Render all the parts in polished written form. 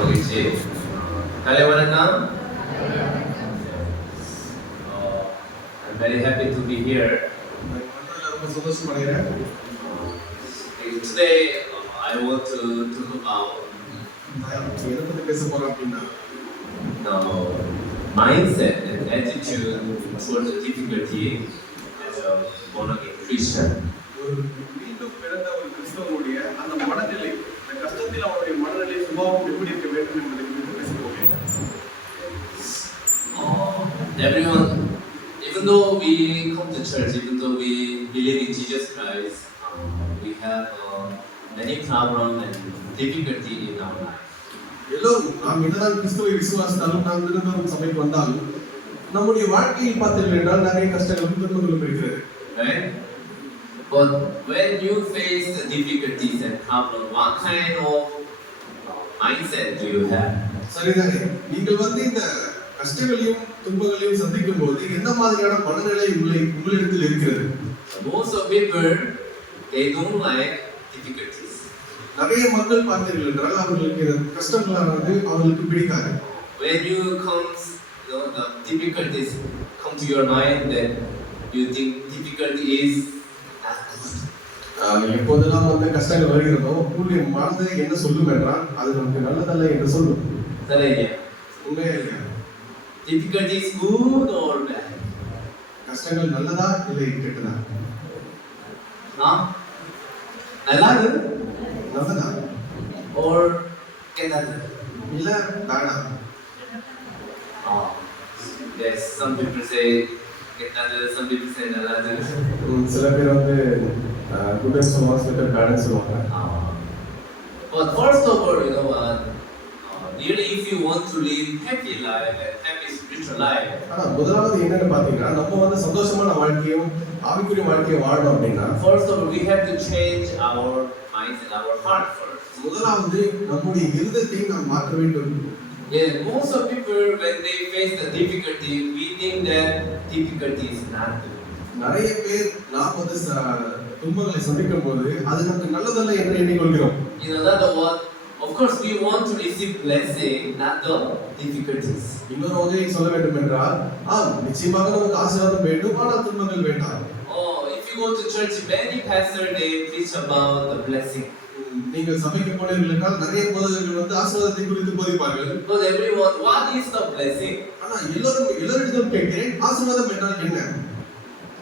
மகிழ்ச்சி. காலை வணக்கம். I'm very happy to be here. Today I want to talk about the mindset and attitude towards the difficulty as a born again Christian. மீண்டும் பிறந்த ஒரு கிறிஸ்தவனுடைய அந்த மனநிலை, இந்த கஷ்டத்தில் அவருடைய மனநிலை சுபாவம் எப்படி இருக்க வேண்டும் என்பதை குறித்து பேசுவோம். Everyone, even though we come to church, even though we believe in Jesus Christ, we have many problems and difficulty in our life. எல்லோரும் நாம் என்னதான் கிறிஸ்துவை விசுவாசித்தாலும் நாம் தினந்தோறும் சபைக்கு வந்தாலும் நம்முடைய வாழ்க்கையில் பார்த்தீர்கள் என்றால் நிறைய கஷ்டங்களும் துன்பங்களும் இருக்கிறது. Right? But when you face the difficulties and problems, what kind of mindset do you have? சரிதானே, நீங்கள் வந்து இந்த கஷ்டங்களையும் துன்பங்களையும் சந்திக்கும் போது என்ன மாதிரியான மனநிலை உங்களிடத்தில் இருக்கிறது? Most of people, they don't like difficulties. நிறைய மக்கள் பார்த்தீர்கள் என்றால் அவர்களுக்கு கஷ்டங்களானது அவர்களுக்கு பிடிக்காது. When you comes, the difficulties come to your mind, then you think difficulty is எப்போதெல்லாம் வந்து கஷ்டங்கள் வருகிறதோ உங்களுடைய மனதை என்ன சொல்லும் என்றால் அது நமக்கு நல்லதல்ல என்று சொல்லும். சரியா? உண்மையா இல்லையா? Difficulty is good or bad? கஷ்டங்கள் நல்லதா இல்லை கெட்டதா? நல்லது நல்லதா or கெட்டது? இல்ல வேணாம். There's some people say கெட்டது, some people say நல்லது. சில பேர் வந்து குட் சொல்லுவாங்க, சில பேர் பேட் சொல்லுவாங்க. But first of all, you know what? Really, if you want to live happy life and happy spiritual life, முதலாவது என்னன்னு பாத்தீங்கன்னா நம்ம வந்து சந்தோஷமான வாழ்க்கையும் ஆவிக்குரிய வாழ்க்கையும் வாழணும் அப்படின்னா first of all we have to change our minds and our heart first. முதலாவது நம்முடைய இருதயத்தை நாம் மாற்ற வேண்டும். Yeah, most of people when they face the difficulty, we think that difficulty is not good. நிறைய பேர் நாம் வந்து துன்பங்களை சந்திக்கும் போது அது நமக்கு நல்லதல்ல என்று எண்ணிக்கொள்கிறோம். In other words, of course we want to receive blessing, not the difficulties. இன்னொரு வகையை சொல்ல வேண்டும் என்றால் நிச்சயமாக நமக்கு ஆசீர்வாதம் வேண்டும், ஆனால் துன்பங்கள் வேண்டாம். If you go to church, many pastors they preach about the blessing. நீங்கள் சபைக்கு போனீர்கள் என்றால் நிறைய போதகர்கள் வந்து ஆசீர்வாதத்தை குறித்து போதிப்பார்கள். But everyone, what is the blessing? ஆனா எல்லாரிடமும் கேட்கிறேன், ஆசீர்வாதம் என்றால் என்ன?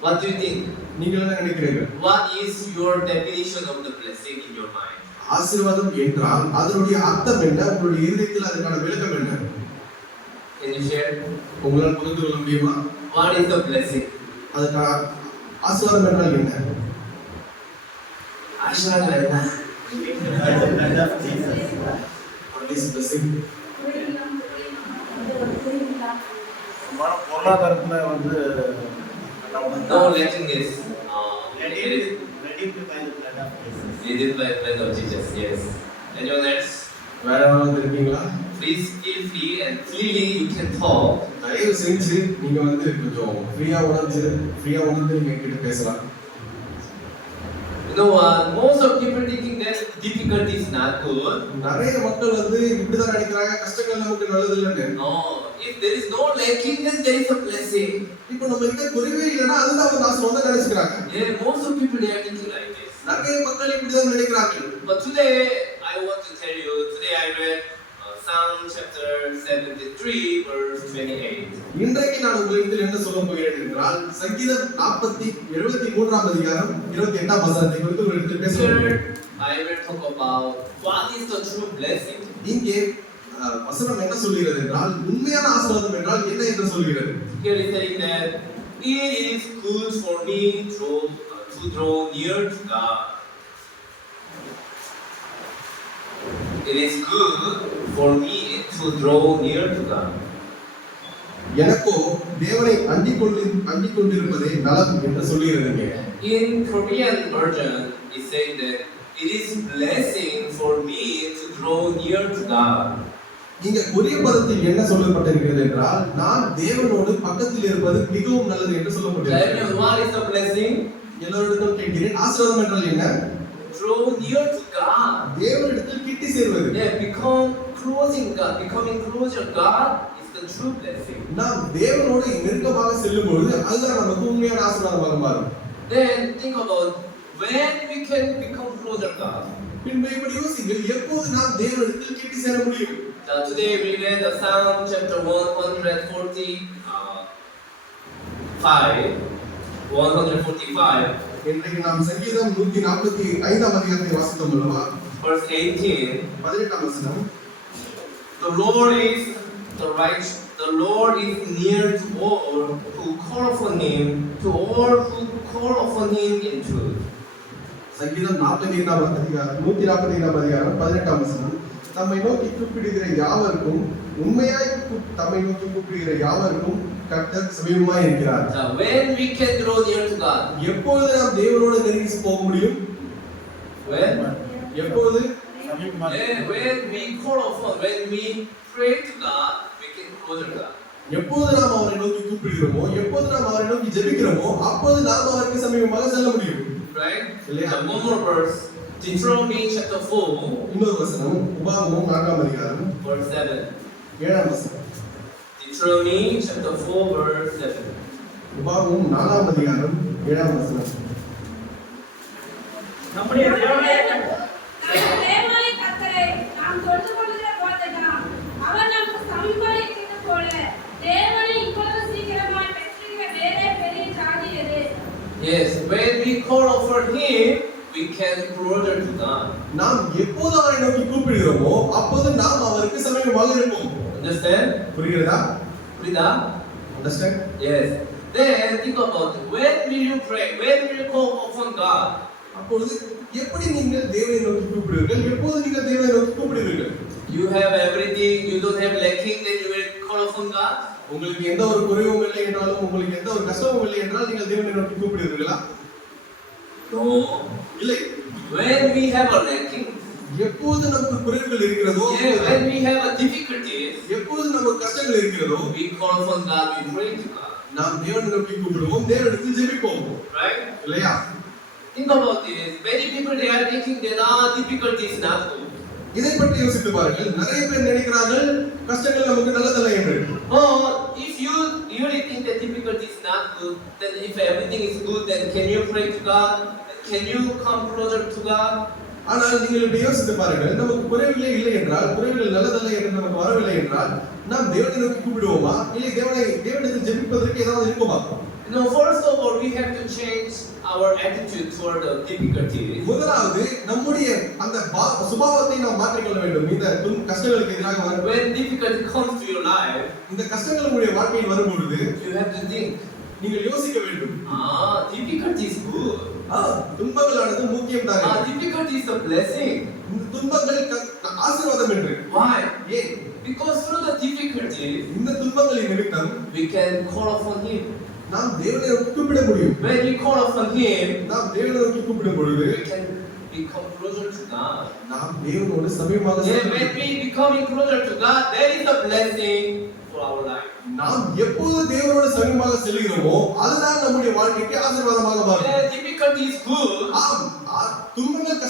What do you think? நீங்கள் என்ன நினைக்கிறீர்கள்? What is your definition of the blessing in your mind? ஆசீர்வாதம் என்றால் அதனுடைய அர்த்தம் என்ன? உங்களுடைய இதயத்தில் அதற்கான விளக்கம் என்ன? Can you share? உங்களால் புரிந்து கொள்ள முடியுமா? What is the blessing? அதற்கான ஆசீர்வாதம் என்றால் என்ன? ஆசீர்வாதம் என்ன? What is blessing? பொருளாதாரத்துல வந்து No, letting this. Redeemed by the blood of Jesus. Yes. Anyone else? வேற யாராவது இருக்கீங்களா? Please feel free and freely you can talk. தயவு செஞ்சு நீங்க வந்து கொஞ்சம் ஃப்ரீயா உணர்ந்து நீங்க கிட்ட பேசலாம். You know what? Most of people thinking that difficulty is not good. நிறைய மக்கள் வந்து இப்படிதான் நினைக்கிறாங்க, கஷ்டங்கள் நமக்கு நல்லது இல்லைன்னு. No, if there is no lacking, then there is a blessing. இப்போ நம்ம கிட்ட குறைவே இல்லைன்னா அதுதான் வந்து ஆசீர்வாதம் நினைச்சுக்கிறாங்க. Yeah, most of people they are thinking like this. நிறைய மக்கள் இப்படிதான் நினைக்கிறாங்க. But today I want to tell you. Today I read Psalm chapter 73 verse 28. இன்றைக்கு நான் உங்களுக்கு என்ன சொல்ல போகிறேன் என்றால் சங்கீதம் 73ஆம் அதிகாரம் 28ஆம் வசனத்தை குறித்து உங்களுக்கு பேச போகிறேன். I will talk about what is the true blessing. இங்கே வசனம் என்ன சொல்கிறது என்றால் உண்மையான ஆசீர்வாதம் என்றால் என்ன என்று சொல்கிறது. Here is saying that it is good for me to draw near to God. It is good for me to draw near to God. எனக்கோ தேவனை அண்டிக் கொண்டிருப்பதே நலம் என்று சொல்கிறதுங்க. In Korean version it says that it is blessing for me to draw near to God. இங்க கொரிய பதத்தில் என்ன சொல்லப்பட்டிருக்கிறது என்றால் நான் தேவனோடு பக்கத்தில் இருப்பது மிகவும் நல்லது என்று சொல்லப்பட்டிருக்கிறது. What is the blessing? எல்லாரிடமும் கேட்கிறேன், ஆசீர்வாதம் என்றால் என்ன? Draw near to God. தேவனிடத்தில் கிட்டி சேர்வது. Become becoming closer to God is the true blessing. நாம் தேவனோடு நெருக்கமாக செல்லும் பொழுது அதுதான் நமக்கு உண்மையான ஆசீர்வாதமாக மாறும். Then think about when we can become closer to God. பின்பு இப்படி யோசிங்கள், எப்போது நாம் தேவனிடத்தில் கிட்டி சேர முடியும்? Today we read the Psalm chapter 145. இன்றைக்கு நாம் சங்கீதம் 145ஆம் அதிகாரத்தை வாசித்தோம் அல்லவா? Verse 18. 18ஆம் வசனம். The Lord is near to all who call upon Him, to all who call upon Him in truth. சங்கீதம் 145ஆம் அதிகாரம் 18ஆம் வசனம். தம்மை நோக்கி கூப்பிடுகிற யாவருக்கும் உண்மையாய் தம்மை நோக்கி கூப்பிடுகிற யாவருக்கும் கர்த்தர் சமீபமாய் இருக்கிறார். When we can draw near to God. எப்பொழுது நாம் தேவனோடு நெருங்கி போக முடியும்? When? எப்பொழுது? When we call upon, when we pray to God, we can closer to God. எப்போது நாம் அவரை நோக்கி கூப்பிடுகிறோமோ, எப்போது நாம் அவரை நோக்கி ஜெபிக்கிறோமோ, அப்போது நாம் அவருக்கு சமீபமாக செல்ல முடியும். Right? One more verse. Deuteronomy chapter 4. இன்னொரு வசனம் உபாகமம் 4ஆம் அதிகாரம் verse 7. 7ஆம் வசனம். Deuteronomy chapter 4 verse 7. உபாகமம் 4ஆம் அதிகாரம் 7ஆம் வசனம். நம்முடைய தேவனாகிய கர்த்தரை நாம் தொழுது கொள்ளுகிற போதெல்லாம் அவர் நமக்கு சமீபமாய் இருக்கிறது போல தேவனை இப்பொழுது சீக்கிரமாய் பெற்றிருக்கிற வேறே பெரிய ஜாதி எது? Yes, when we call upon Him, we can closer to God. நாம் எப்போது அவரை நோக்கி கூப்பிடுகிறோமோ அப்போது நாம் அவருக்கு சமீபமாக இருப்போம். Understand? புரிகிறதா? Understand? Yes. Then think about it. When will you pray? When will you call upon God? அப்பொழுது எப்படி நீங்கள் தேவனை நோக்கி கூப்பிடுவீர்கள்? எப்போது நீங்கள் தேவனை நோக்கி கூப்பிடுவீர்கள்? You have everything, you don't have lacking, then you will call upon God? உங்களுக்கு எந்த ஒரு குறைவும் இல்லை என்றாலும், உங்களுக்கு எந்த ஒரு கஷ்டமும் இல்லை என்றால் நீங்கள் தேவனை நோக்கி கூப்பிடுவீர்களா? No. இல்லை. When we have a lacking, எப்போது நமக்கு குறைவுகள் இருக்கிறதோ, when we have a difficulties, எப்போது நமக்கு கஷ்டங்கள் இருக்கிறதோ, we call upon God, we pray to God. நாம் தேவனை நோக்கி கூப்பிடுவோம், தேவனிடத்தில் ஜெபிப்போம். Right? இல்லையா? Think about this. Many people they are thinking there are difficulties not good. இதை பற்றி யோசித்து பாருங்கள். நிறைய பேர் நினைக்கிறார்கள் கஷ்டங்கள் நமக்கு நல்லதல்ல என்று. Oh, if you really think that difficulty is not good, then if everything is good, then can you pray to God? Can you come closer to God? ஆனால் நீங்கள் இப்படி யோசித்து பாருங்கள். நமக்கு குறைவில்லை இல்லை என்றால், குறைவுகள் நல்லதல்ல என்று நமக்கு வரவில்லை என்றால், நாம் தேவனை நோக்கி கூப்பிடுவோமா? இல்லை தேவனிடத்தில் ஜெபிப்பதற்கு ஏதாவது இருக்குமா? No, first of all, we have to change our attitude toward the difficulties. முதலாவது நம்முடைய அந்த சுபாவத்தை நாம் மாற்றிக்கொள்ள வேண்டும். இந்த கஷ்டங்களுக்கு எதிராக வரும். When difficulty comes to your life, இந்த கஷ்டங்கள் உங்களுடைய வாழ்க்கையில் வரும் பொழுது you have to think. நீங்கள் யோசிக்க வேண்டும். Difficulty is good. துன்பங்களானது முக்கியம் தான். Difficulty is a blessing. இந்த துன்பங்கள் ஆசீர்வாதம் என்று. Why? ஏன்? Because through the difficulties, இந்த துன்பங்களின் நிமித்தம் we can call upon Him. நாம் தேவனை நோக்கி கூப்பிட முடியும். When we call upon Him, நாம் தேவனை நோக்கி கூப்பிடும் பொழுது we can become closer to God. நாம் தேவனோடு சமீபமாக When we becoming closer to God, there is a blessing for our life. நாம் எப்போது தேவனோடு சமீபமாக செல்கிறோமோ அதுதான் நம்முடைய வாழ்க்கைக்கு ஆசீர்வாதமாக மாறும். Difficulty is good. துன்பங்கள்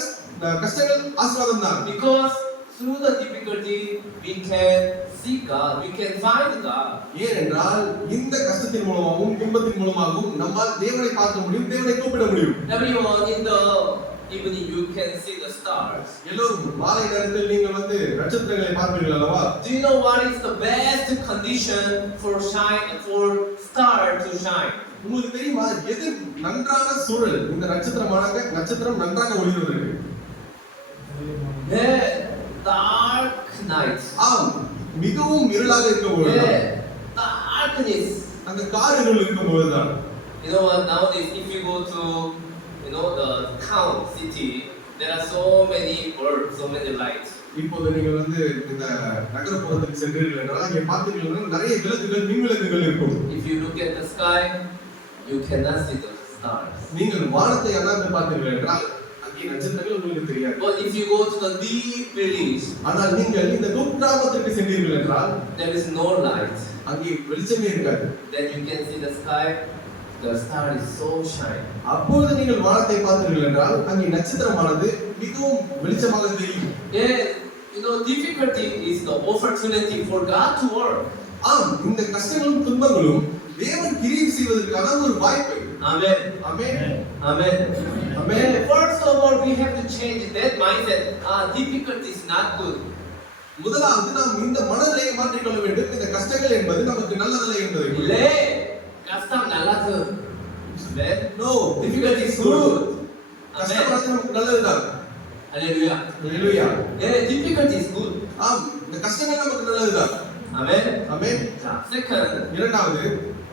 கஷ்டங்கள் ஆசீர்வாதம் தான். Because through the difficulty we can see God, we can find God. ஏனென்றால் இந்த கஷ்டத்தின் மூலமாகவும் துன்பத்தின் மூலமாகவும் நம்மால் தேவனை பார்க்க முடியும், தேவனை கூப்பிட முடியும். Everyone in the evening you can see the stars. எல்லோரும் மாலை நேரத்தில் நீங்கள் நட்சத்திரங்களை பார்ப்பீர்கள் அல்லவா? Do you know what is the best condition for star to shine? உங்களுக்கு தெரியுமா எது நன்றான சூழல் இந்த நட்சத்திரம் நன்றாக ஒளிர்வதற்கு? Dark nights. மிகவும் இருளாக இருக்கும்போது darkness. அந்த காரிருள் இருக்கும்போது தான். You know what, nowadays if you go to the town city, there are so many bulbs, so many lights. இப்போது நீங்கள் இந்த நகரப்புறத்துக்கு சென்றீர்கள் என்றால் அங்கே பார்த்தீர்கள் நிறைய விளக்குகள், மின் விளக்குகள் இருக்கும். If you look at the sky, you cannot see the stars. நீங்கள் வானத்தை அண்ணாந்து பார்த்தீர்கள் என்றால் அங்கே நட்சத்திரங்கள் உங்களுக்கு தெரியாது. But if you go to the deep village, ஆனால் நீங்கள் இந்த குக்கிராமத்திற்கு சென்றீர்கள் என்றால் there is no light. அங்கே வெளிச்சமே இருக்காது. Then you can see the sky, the star is so shine. அப்போது நீங்கள் வானத்தை பார்த்தீர்கள் என்றால் அங்கே நட்சத்திரமானது மிகவும் வெளிச்சமாக தெரியும். Yes, you know, difficulty is the opportunity for God to work. ஆம், இந்த கஷ்டங்களும் துன்பங்களும் தேவன் கிரியை செய்வதற்கான ஒரு வாய்ப்பு. Amen. Amen. Amen. Amen. And first of all, we have to change that mindset. Difficulty is not good. முதலாவது நாம் இந்த மனநிலையை மாற்றிக்கொள்ள வேண்டும். இந்த கஷ்டங்கள் என்பது நமக்கு நல்லதல்ல என்பதை. Le, kastam nalatu. Amen. No, Difficulty is good. கஷ்டம் Amen. நமக்கு நல்லதுதான். Hallelujah. Hallelujah. Yeah, difficulty is good. ஆம், இந்த கஷ்டங்கள் நமக்கு நல்லதுதான். Amen. ஆமென். Second, இரண்டாவது,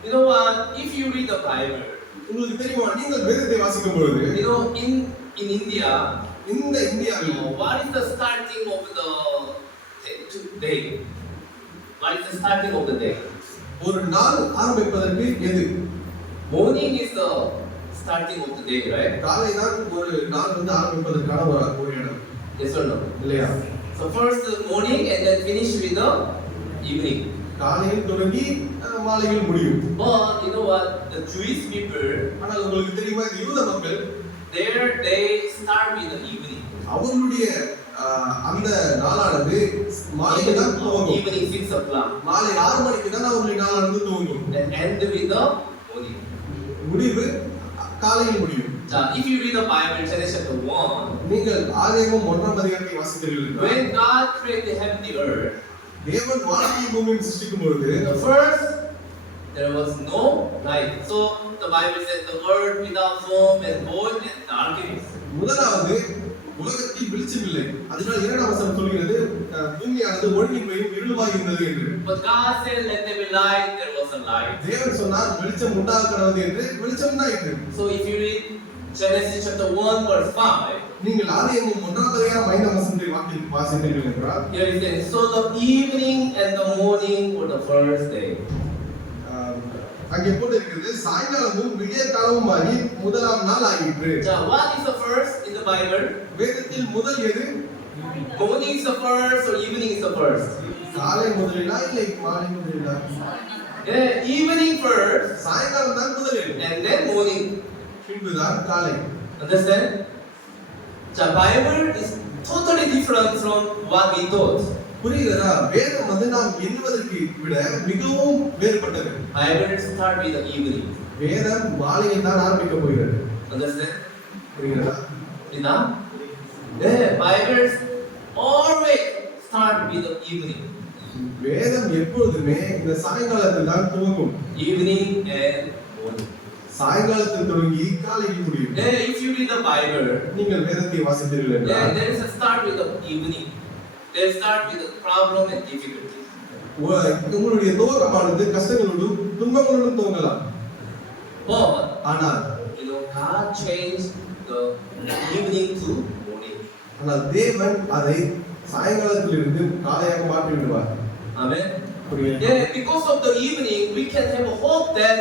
you know what? If you read the Bible, உங்களுக்கு தெரியுமா நீங்கள் வேதத்தை வாசிக்கும் பொழுது you know, in India, இந்த இந்தியாவில் what is the starting of the day? What is the starting of the day? ஒரு நாள் ஆரம்பிப்பதற்கு எது? Morning is the starting of the day, right? காலை தான் ஒரு நாள் வந்து ஆரம்பிப்பதற்கான ஒரு இடம். Yes or no? இல்லையா? So first morning and then finish with the evening. காலையில் தொடங்கி மாலையில் முடியும். But you know what? The Jewish people, ஆனால் உங்களுக்கு தெரியுமா இந்த யூத மக்கள் their day start with the evening. அவர்களுடைய அந்த நாளானது மாலைக்கு தான் துவங்கும். Evening 6 o'clock. மாலை 6 மணிக்கு தான் அவர்களுடைய நாளானது துவங்கும். Then end with the morning. முடிவு காலையில் முடியும். So if you read the Bible, Genesis chapter 1, நீங்கள் ஆதியாகமம் 1ஆம் அதிகாரத்தை வாசித்தீர்கள் என்றால் when God created the heaven and earth, தேவன் வானத்தையும் பூமியையும் சிருஷ்டிக்கும் பொழுது the first there was no light. So the Bible says the earth without form and void and darkness. முதலாவது உலகத்தில் வெளிச்சம் இல்லை. அதனால் இரண்டாம் வசனம் சொல்கிறது பூமியானது ஒழுங்கின்மையும் இருளுமாய் இருந்தது என்று. But God said, let there be light. There was a light. தேவன் சொன்னார் வெளிச்சம் உண்டாக கடவுது என்று, வெளிச்சம் உண்டாயிற்று. So if you read Genesis chapter 1 verse 5, நீங்கள் ஆதியாகமம் 1ஆம் அதிகாரம் 5ஆம் வசனத்தை வாசித்தீர்கள் என்றால் here it says, so the evening and the morning were the first day. அங்கே போட்டிருக்கிறது சாயங்காலமும் விடியற்காலமும் ஆகி முதலாம் நாள் ஆயிற்று. So what is the first in the Bible? வேதத்தில் முதல் எது? Morning is the first or evening is the first? காலை முதலிலா இல்லை மாலை முதலிலா? Yeah, evening first சாயங்காலம் தான் முதலில், and then morning. பின்புதான் காலை. Understand? The Bible is totally different from what we thought. புரிகிறதா? வேதம் வந்து நாம் எண்ணுவதற்கு விட மிகவும் வேறுபட்டது. Bible start with the evening. வேதம் மாலையில் தான் ஆரம்பிக்க போகிறது. Understand? புரிகிறதா? Enough? Yeah, Bible always start with the evening. வேதம் எப்பொழுதுமே இந்த சாயங்காலத்தில் தான் துவங்கும். Evening and morning. சாயங்காலத்தில் தொடங்கி காலையில் முடியும். Yeah, if you read the Bible, நீங்கள் வேதத்தை வாசித்தீர்கள் yeah, என்றால் there is a start with the evening. They start with the problem and difficulty. உங்களுடைய துவக்கமானது கஷ்டங்களோடும் துன்பங்களோடும் துவங்கலாம். But ஆனால் you know, God changed the evening to morning. ஆனால் தேவன் அதை சாயங்காலத்திலிருந்து காலையாக மாற்றி விடுவார். Amen. புரியுதா? Yeah, because of the evening, we can have a hope that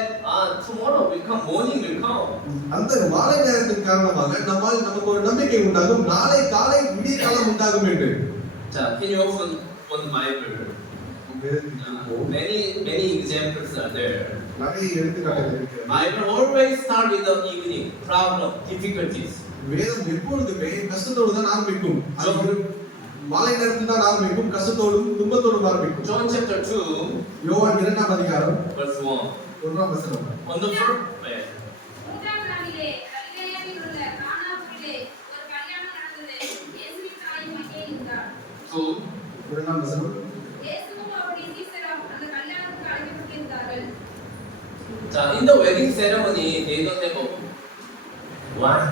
tomorrow will come, morning will come. அந்த மாலை நேரத்தின் காரணமாக நமக்கு ஒரு நம்பிக்கை உண்டாகும், நாளை காலை விடிய காலம் உண்டாகும் என்று. Can you open the Bible? Many examples are there. நிறைய எடுத்துக்காட்டுகள் இருக்கிறது. Bible always start with the evening, problem, difficulties. வேதம் எப்பொழுதுமே கஷ்டத்தோடு தான் ஆரம்பிக்கும். அது மாலை நேரத்தில் தான் ஆரம்பிக்கும், கஷ்டத்தோடும் துன்பத்தோடும் ஆரம்பிக்கும். John chapter 2, யோவான் 2ஆம் அதிகாரம் verse 1. 1ஆம் வசனம். On the first verse. மூன்றாம் நாளிலே கலிலேயாவில் உள்ள கானாவூரிலே ஒரு கல்யாணம் நடந்தது. இயேசுவின் தாய் அங்கே இருந்தாள். 2. 1ஆம் வசனம். இயேசுவும் அவருடைய சீஷரும் அந்த கல்யாணத்துக்கு அழைக்கப்பட்டிருந்தார்கள். In the wedding ceremony, they don't have a wine.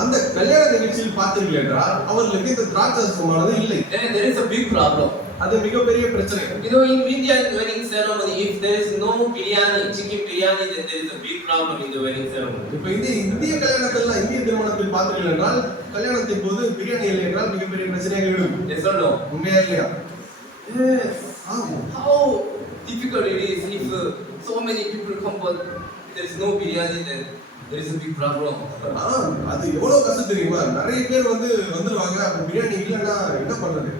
அந்த கல்யாண நிகழ்ச்சியில் பார்த்தீர்கள் என்றால் அவர்களுக்கு இந்த திராட்சரசமானது இல்லை. There is a big problem. அது மிகப்பெரிய பிரச்சனை. You know, in Indian wedding ceremony, if there is no biryani, chicken biryani, then there is a big problem in the wedding ceremony. இப்போ இந்திய கல்யாணத்துல இந்திய திருமணத்தில் பார்த்தீர்கள் என்றால் கல்யாணத்தின் போது பிரியாணி இல்லை என்றால் மிகப்பெரிய பிரச்சனையாக இருக்கும். Yes or no? உண்மையா இல்லையா? Yes. ஆமா. How difficult it is if so many people come but there is no biryani, then there is a big problem. அது எவ்வளவு கஷ்டம் தெரியுமா? நிறைய பேர் வந்துருவாங்க, அப்ப பிரியாணி இல்லைன்னா என்ன பண்றது?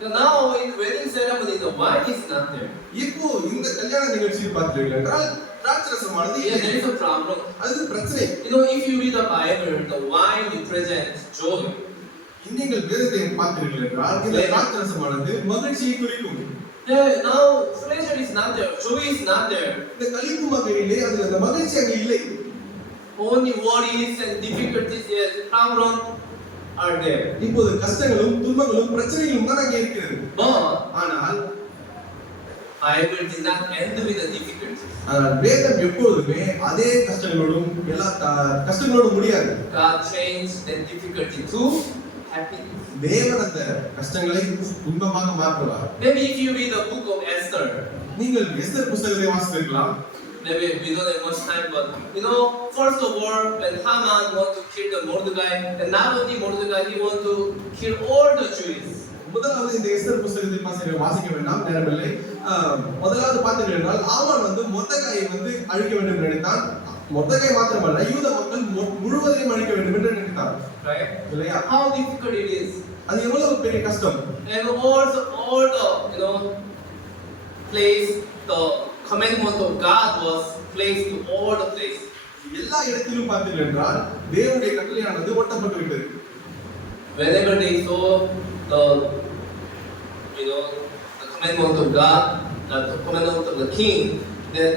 So now in wedding ceremony, the wine is not there. இப்போ இந்த கல்யாண நிகழ்ச்சியில் பார்த்தீர்கள் என்றால் திராட்சரசமானது Yeah, there இல்லை. is a problem. அது பிரச்சனை. You know, if you read the Bible, the wine represents joy. நீங்கள் வேதத்தை பார்த்தீர்கள் என்றால் இந்த திராட்சரசமானது மகிழ்ச்சியை குறிக்கும். Yeah, now pleasure is not there, joy is not there. இந்த களிப்பு மகிழ்ச்சியிலே அது அந்த மகிழ்ச்சி அங்கே இல்லை. Only worries and difficulties, yes, problem are there. இப்போது கஷ்டங்களும் துன்பங்களும் பிரச்சனைகளும் தான் அங்கே இருக்கிறது. But ஆனால் Bible did not end with the difficulties. வேதம் எப்பொழுதுமே அதே கஷ்டங்களோடும் எல்லா கஷ்டங்களோடும் முடியாது. God changed that difficulty to happiness. தேவன் அந்த கஷ்டங்களை துன்பமாக மாற்றுவார். Maybe if you read the book of Esther, நீங்கள் எஸ்தர் புத்தகத்தை வாசித்திருக்கலாம். maybe we don't have much time, but you know, first of all, when Haman want to kill the Mordecai, and not only Mordecai, he want to kill all the Jews. முதலாவது இந்த Esther புத்தகத்தை வாசிக்க வேண்டாம், நேரமில்லை. முதலாவது பார்த்தீர்கள் என்றால் ஆமான் வந்து மொர்தெகாயை வந்து அழிக்க வேண்டும் என்று நினைத்தான். மொர்தெகாய் மாத்திரமல்ல, யூத மக்கள் முழுவதையும் அழிக்க வேண்டும் என்று நினைத்தான். Right? இல்லையா? How difficult it is. அது எவ்வளவு பெரிய கஷ்டம். And also all the place, the commandment of God was placed to all the place. எல்லா இடத்திலும் பார்த்தீர்கள் என்றால் தேவனுடைய கட்டளையானது ஒட்டப்பட்டு விட்டது. Whenever they saw the commandment of God, the commandment of the king, that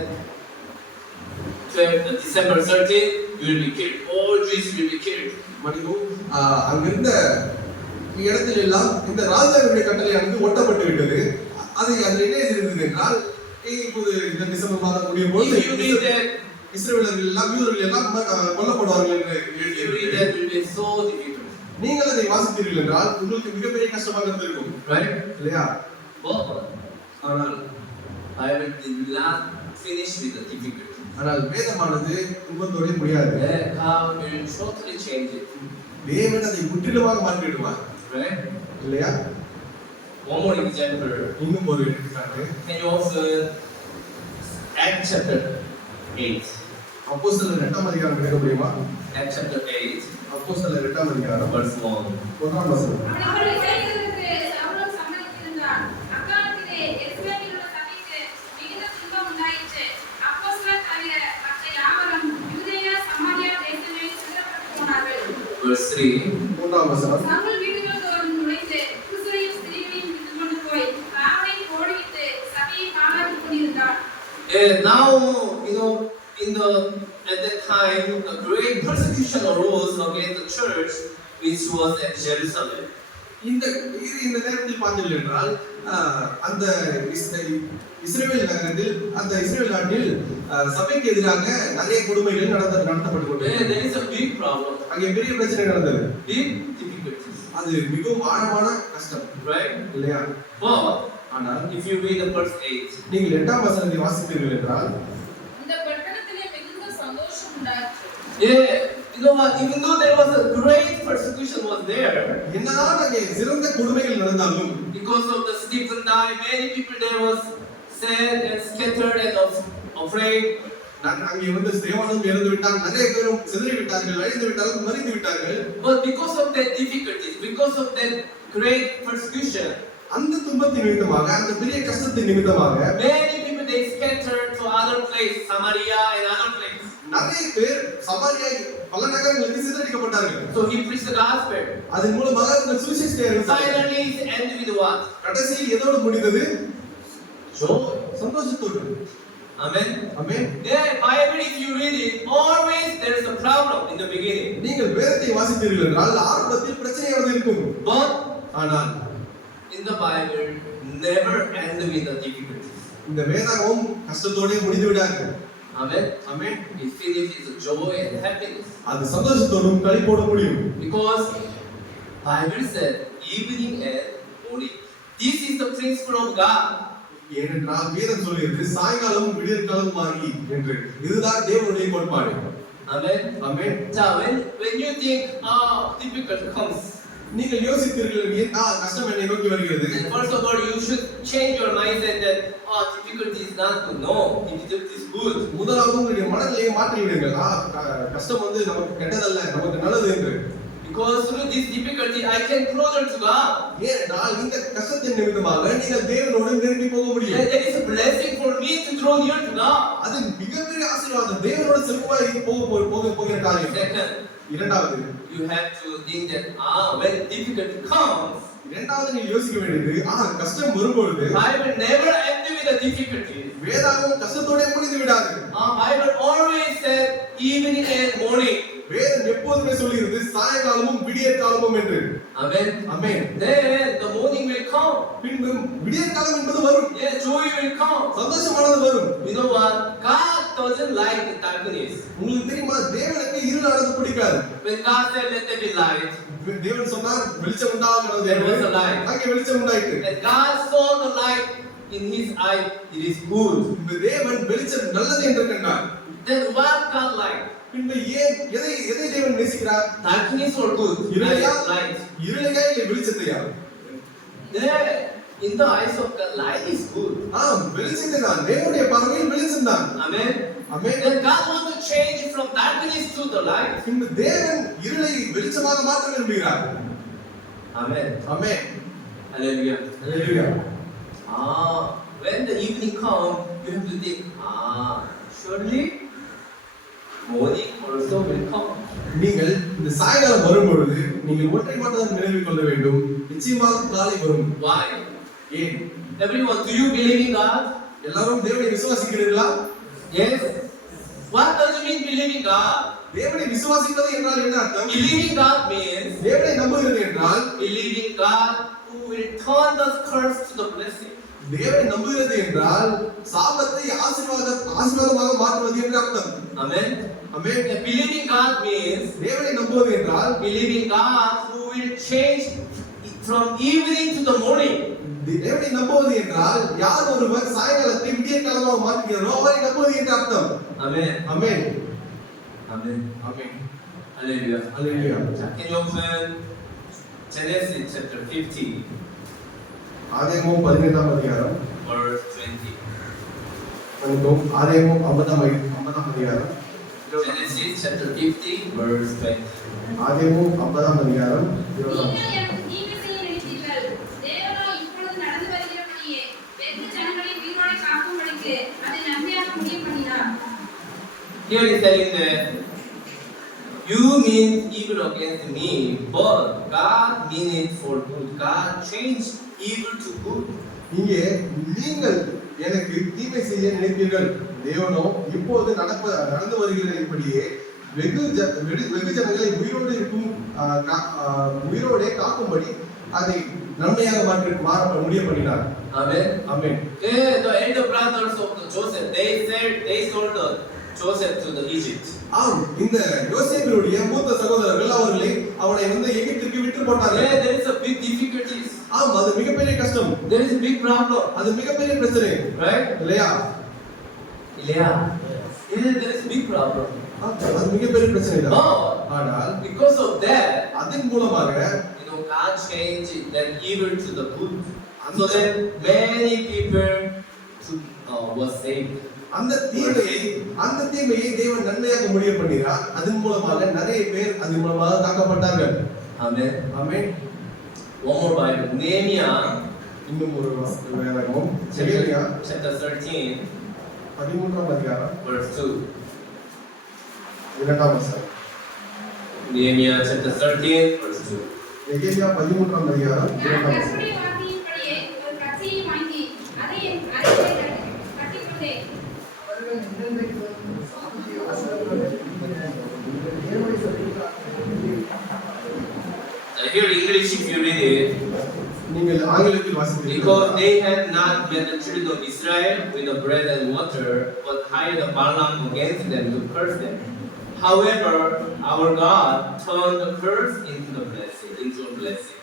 December 13, you will be killed. All Jews will be killed. மற்றும் அங்கிருந்த இடத்தில் எல்லாம் இந்த ராஜாவுடைய கட்டளையானது ஒட்டப்பட்டு விட்டது. அது அதில் என்ன இருந்தது என்றால் இப்போது இந்த டிசம்பர் மாதம் முடியும் போது இஸ்ரவேலர்கள் எல்லாம் யூதர்கள் எல்லாம் கொல்லப்படுவார்கள் என்று எழுதியிருக்கிறது. நீங்கள் அதை வாசித்தீர்கள் என்றால் உங்களுக்கு மிகப்பெரிய கஷ்டமாக இருந்திருக்கும். இல்லையா? ஆனால் Bible did not finish with the difficulty. ஆனால் வேதமானது துன்பத்தோட முடியாது. God will totally change it. தேவன் அதை முற்றிலுமாக மாற்றி விடுவார். இல்லையா? One more example. இன்னும் ஒரு எடுத்துக்காட்டு. Can you also Acts chapter 8? அப்போஸ்தலர் 8ஆம் அதிகாரம் எடுக்க முடியுமா? Acts chapter 8. அப்போஸ்தலர் 8ஆம் அதிகாரம் verse 1. 1ஆம் வசனம். அவர்களை செய்ததற்கு சவுலும் சம்மதித்திருந்தான். அக்காலத்திலே எருசலேமில் உள்ள சபைக்கு மிகுந்த துன்பம் உண்டாயிற்று. அப்போஸ்தலர் தவிர மற்ற யாவரும் யூதேயா சமாரியா தேசங்களில் சிதறப்பட்டு போனார்கள். Verse 3. 3ஆம் வசனம். சவுல் வீடுகள் தோறும் நுழைந்து புருஷரையும் ஸ்திரீகளையும் பிடித்துக் கொண்டு போய் காவலை போடுவித்து சபையை பாழாக்கிக் கொண்டிருந்தார். Now at that time a great persecution arose against the church which was at Jerusalem. இந்த நேரத்தில் பார்த்தீர்கள் என்றால் அந்த இஸ்ரவேல் நகரத்தில் அந்த இஸ்ரவேல் நாட்டில் சபைக்கு எதிராக நிறைய கொடுமைகள் நடத்தப்பட்டு கொண்டிருந்தது. There is a big problem. அங்கே பெரிய பிரச்சனை நடந்தது. Big difficulties. அது மிகவும் ஆழமான கஷ்டம். Right? இல்லையா? ஆனால் if you read the verse 8, நீங்கள் 8ஆம் வசனத்தை வாசித்தீர்கள் என்றால் இந்த பட்டணத்திலே மிகுந்த சந்தோஷம் உண்டாயிற்று. you know what, even though there was a great persecution was there, என்னதான் அங்கே சிறந்த கொடுமைகள் நடந்தாலும் because of the Stephen died, many people there was sad and scattered and afraid. அங்கே வந்து ஸ்தேவானும் இறந்து விட்டார், நிறைய பேரும் சிதறி விட்டார்கள், அழிந்து விட்டார்கள், மரித்து விட்டார்கள். But because of that difficulties, because of that great persecution, அந்த துன்பத்தின் நிமித்தமாக, அந்த பெரிய கஷ்டத்தின் நிமித்தமாக many people they scattered to other place, Samaria and other place. நிறைய பேர் சமாரியா பல நகரங்களுக்கு சிதறடிக்கப்பட்டார்கள். So he preached the gospel. அதன் மூலமாக அந்த சுவிசேஷத்தை அறிவித்தார். Finally it ended with what? கடைசியில் எதோடு முடிந்தது? Joy. சந்தோஷத்தோடு. Amen. Amen. Bible if you read it, always there is a problem in the beginning. நீங்கள் வேதத்தை வாசித்தீர்கள் என்றால் ஆரம்பத்தில் பிரச்சனையானது இருக்கும். But ஆனால் in the Bible never end with the difficulties. இந்த வேதாகமம் கஷ்டத்தோடே முடிந்து விடாது. Amen. Amen. It finishes with joy and happiness. அது சந்தோஷத்தோடும் களிப்போடும் முடியும். Because Bible said evening and morning. This is the principle of God. ஏனென்றால் வேதம் சொல்கிறது சாயங்காலமும் விடியற்காலமும் ஆகி என்று. இதுதான் தேவனுடைய கோட்பாடு. Amen. Amen. So when you think difficult comes, நீங்கள் யோசித்தீர்கள் கஷ்டம் என்னை நோக்கி வருகிறது. first of all you should change your mindset that difficulty is not good. No, difficulty is good. முதலாவது உங்களுடைய மனநிலையை மாற்றி விடுங்கள். கஷ்டம் வந்து நமக்கு கெட்டதல்ல, நமக்கு நல்லது என்று. Because through this difficulty I can closer to God. ஏனென்றால் இந்த கஷ்டத்தின் நிமித்தமாக நீங்கள் தேவனோடு நெருங்கி போக முடியும். There is a blessing for me means to draw near to God. அது மிகப்பெரிய ஆசீர்வாதம். தேவனோட செல்வாய் போகிற காரியம். Second, இரண்டாவது, you have to think that when difficulty comes, இரண்டாவது நீ யோசிக்க வேண்டியது கஷ்டம் வரும்பொழுது Bible never end with the difficulties. வேதாகம் கஷ்டத்தோட முடிந்து விடாது. Bible always said evening and morning. வேதம் எப்போதுமே சொல்லியிருது சாயங்காலமும் விடியற் காலமும் என்று. Amen. Amen. Then the morning will come. பின்பு விடியற் காலம் என்பது வரும். Yes, joy will come. சந்தோஷமானது வரும். You know what? God doesn't like the darkness. உங்களுக்கு தெரியுமா தேவனுக்கு இருளானது பிடிக்காது. When God said let there be light, தேவன் சொன்னார் வெளிச்சம் உண்டாகணும் there was என்று. a light. அங்கே வெளிச்சம் உண்டாயிற்று. And God saw the light in His eye. It is good. இந்த தேவன் வெளிச்சம் நல்லது என்று கண்டார். Then what God liked? பின்பு எதை தேவன் நேசிக்கிறார்? Darkness or good? இருளையா? Light. இருளையா இல்லை வெளிச்சத்தையா? There, in the eyes of God, light is good. வெளிச்சத்தை தான். தேவனுடைய பார்வையில் வெளிச்சம் தான். Amen. Amen. Then God wants to change from darkness to the light. பின்பு தேவன் இருளை வெளிச்சமாக மாற்ற விரும்புகிறார். Amen. Amen. Hallelujah. Hallelujah. When the evening comes, you have to think, surely morning also will come. நீங்கள் இந்த சாயங்காலம் வரும்பொழுது நீங்கள் ஒன்றை மட்டும் நினைவில் கொள்ள வேண்டும். நிச்சயமாக காலை வரும். Why? ஏன்? Everyone, do you believe in God? எல்லாரும் தேவனை விசுவாசிக்கிறீர்களா? Yes. What does it mean believing God? தேவனை விசுவாசிப்பது என்றால் என்ன அர்த்தம்? Believing God means தேவனை நம்புகிறது என்றால் believing God who will turn the curse to the blessing. தேவனை நம்புகிறது என்றால் சாபத்தை ஆசீர்வாதமாக மாற்றுவது என்று அர்த்தம். Amen. Amen. Believing God means தேவனை நம்புவது என்றால் believing God who will change from evening to the morning. தேவனை நம்புவது என்றால் யார் ஒருவர் சாயங்காலத்தை விடியற் காலமாக மாற்றுகிறாரோ அவரை நம்புவது என்று அர்த்தம். Amen. Amen. Amen. Amen. Hallelujah. Hallelujah. Can you open Genesis chapter 50, ஆதியாகமம் 15ஆம் அதிகாரம் verse 20? ஆதியாகமம் 50ஆம் அதிகாரம் Genesis chapter 50, verse 20. ஆதியாகமம் 50ஆம் அதிகாரம் 20ஆம் நீங்கள் எனக்கு தீமை செய்ய நினைத்தீர்கள். தேவனோ இப்பொழுது நடந்து வருகிறபடியே வெகு ஜனங்களை உயிரோடு காக்கும்படிக்கு அதை நன்மையாக முடிய பண்ணினார். Here is telling that you mean evil against me, but God mean it for good. God changed evil to good. இங்கே நீங்கள் எனக்கு தீமை செய்ய நினைத்தீர்கள். தேவனோ இப்போது நடந்து வருகிறபடியே வெகு ஜனங்களை உயிரோடே காக்கும்படி அதை நன்மையாக மாற்ற முடிய பண்ணினார். Amen. Amen. The elder brothers of the Joseph, they sold the Joseph to the Egypt. இந்த யோசேப்பினுடைய மூத்த சகோதரர்கள் அவனை எகிப்துக்கு விட்டு போட்டார்கள். There is a big difficulties. அது மிகப்பெரிய கஷ்டம். There is a big problem. அது மிகப்பெரிய பிரச்சனை. Right? இல்லையா? Yeah. There is a big problem. அது மிகப்பெரிய பிரச்சனை தான். ஆனால் because of that, அதன் மூலமாக God changed that evil to the good, so that many people were saved. அந்த தீமையை தேவன் நன்மையாக முடிய பண்ணினார். அதன் மூலமாக நிறைய பேர் அதன் மூலமாக காக்கப்பட்டார்கள். Amen. Amen. One more Bible. Nehemiah. இன்னும் ஒரு வேதம். நெகேமியா chapter 13, 13ஆம் அதிகாரம் verse 2. 2ஆம் வசனம். Nehemiah chapter 13, verse 2. நெகேமியா 13ஆம் அதிகாரம் 2ஆம் நான் வசனம். கர்த்தருடைய வார்த்தையின்படியே ஒரு கச்சையை வாங்கி அதை என் அறையிலே கட்டிக்கொண்டேன். Here English, if you read it, நீங்கள் ஆங்கிலத்தில் வாசிக்கிறீர்கள். because they had not met the children of Israel with the bread and water, but hired a Balaam against them to curse them. However, our God turned the curse into a blessing.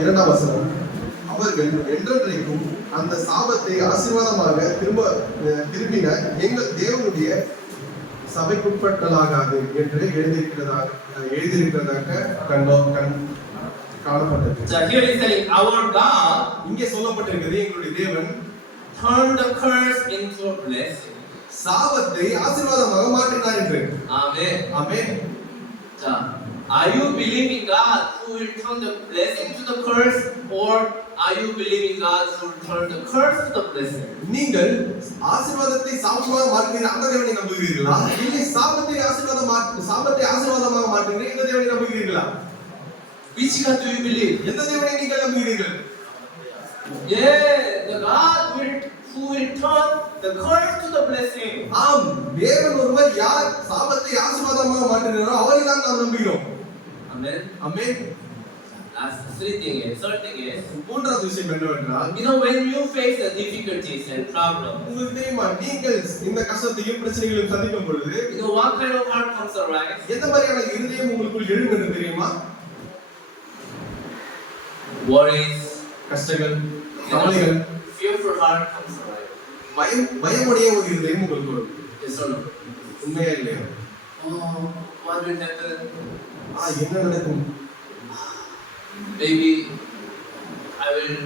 இரண்டாம் வசனம். அவர்கள் என்றென்றைக்கும் அந்த சாபத்தை ஆசீர்வாதமாக திரும்பின எங்கள் தேவனுடைய சபைக்குட்பட்டலாகாது என்று எழுதியிருக்கிறதாக காணப்பட்டது. So here is telling our God இங்கே சொல்லப்பட்டிருக்கிறது எங்களுடைய தேவன் turned the curse into a blessing. சாபத்தை ஆசீர்வாதமாக மாற்றினார் என்று. Amen. Amen. So, are you believing God who will turn the blessing to the curse, or Are you believing God will turn the curse to the blessing? நீங்கள் ஆசீர்வாதத்தை சாபமாக மாற்றுகிற அந்த தேவனை நம்புகிறீர்களா இல்லை சாபத்தை ஆசீர்வாதமாக மாற்றுகிற இந்த தேவனை நம்புகிறீர்களா? Which God do you believe? எந்த தேவனை நீங்கள் நம்புகிறீர்கள்? Yeah, the God who will turn the curse to the blessing. ஆம், தேவன் ஒருவர் யார் சாபத்தை ஆசீர்வாதமாக மாற்றுகிறாரோ அவரை தான் நாம் நம்புகிறோம். Amen. Amen. Third thing is, மூன்றாவது விஷயம் என்னவென்றால், you know, when you face the difficulties and problems, உங்களுக்கு தெரியுமா நீங்கள் இந்த கஷ்டத்தையும் பிரச்சனைகளையும் சந்திக்கும் பொழுது you know what kind of heart comes arise? எந்த மாதிரியான இருதயம் உங்களுக்குள் எழும் என்று தெரியுமா? Worries, கஷ்டங்கள், கவலைகள், fearful heart comes arise. பயமுடைய ஒரு இருதயம் உங்களுக்கு வரும். Yes or no? உண்மையா இல்லையா? Oh, what will happen? என்ன நடக்கும்? Maybe I will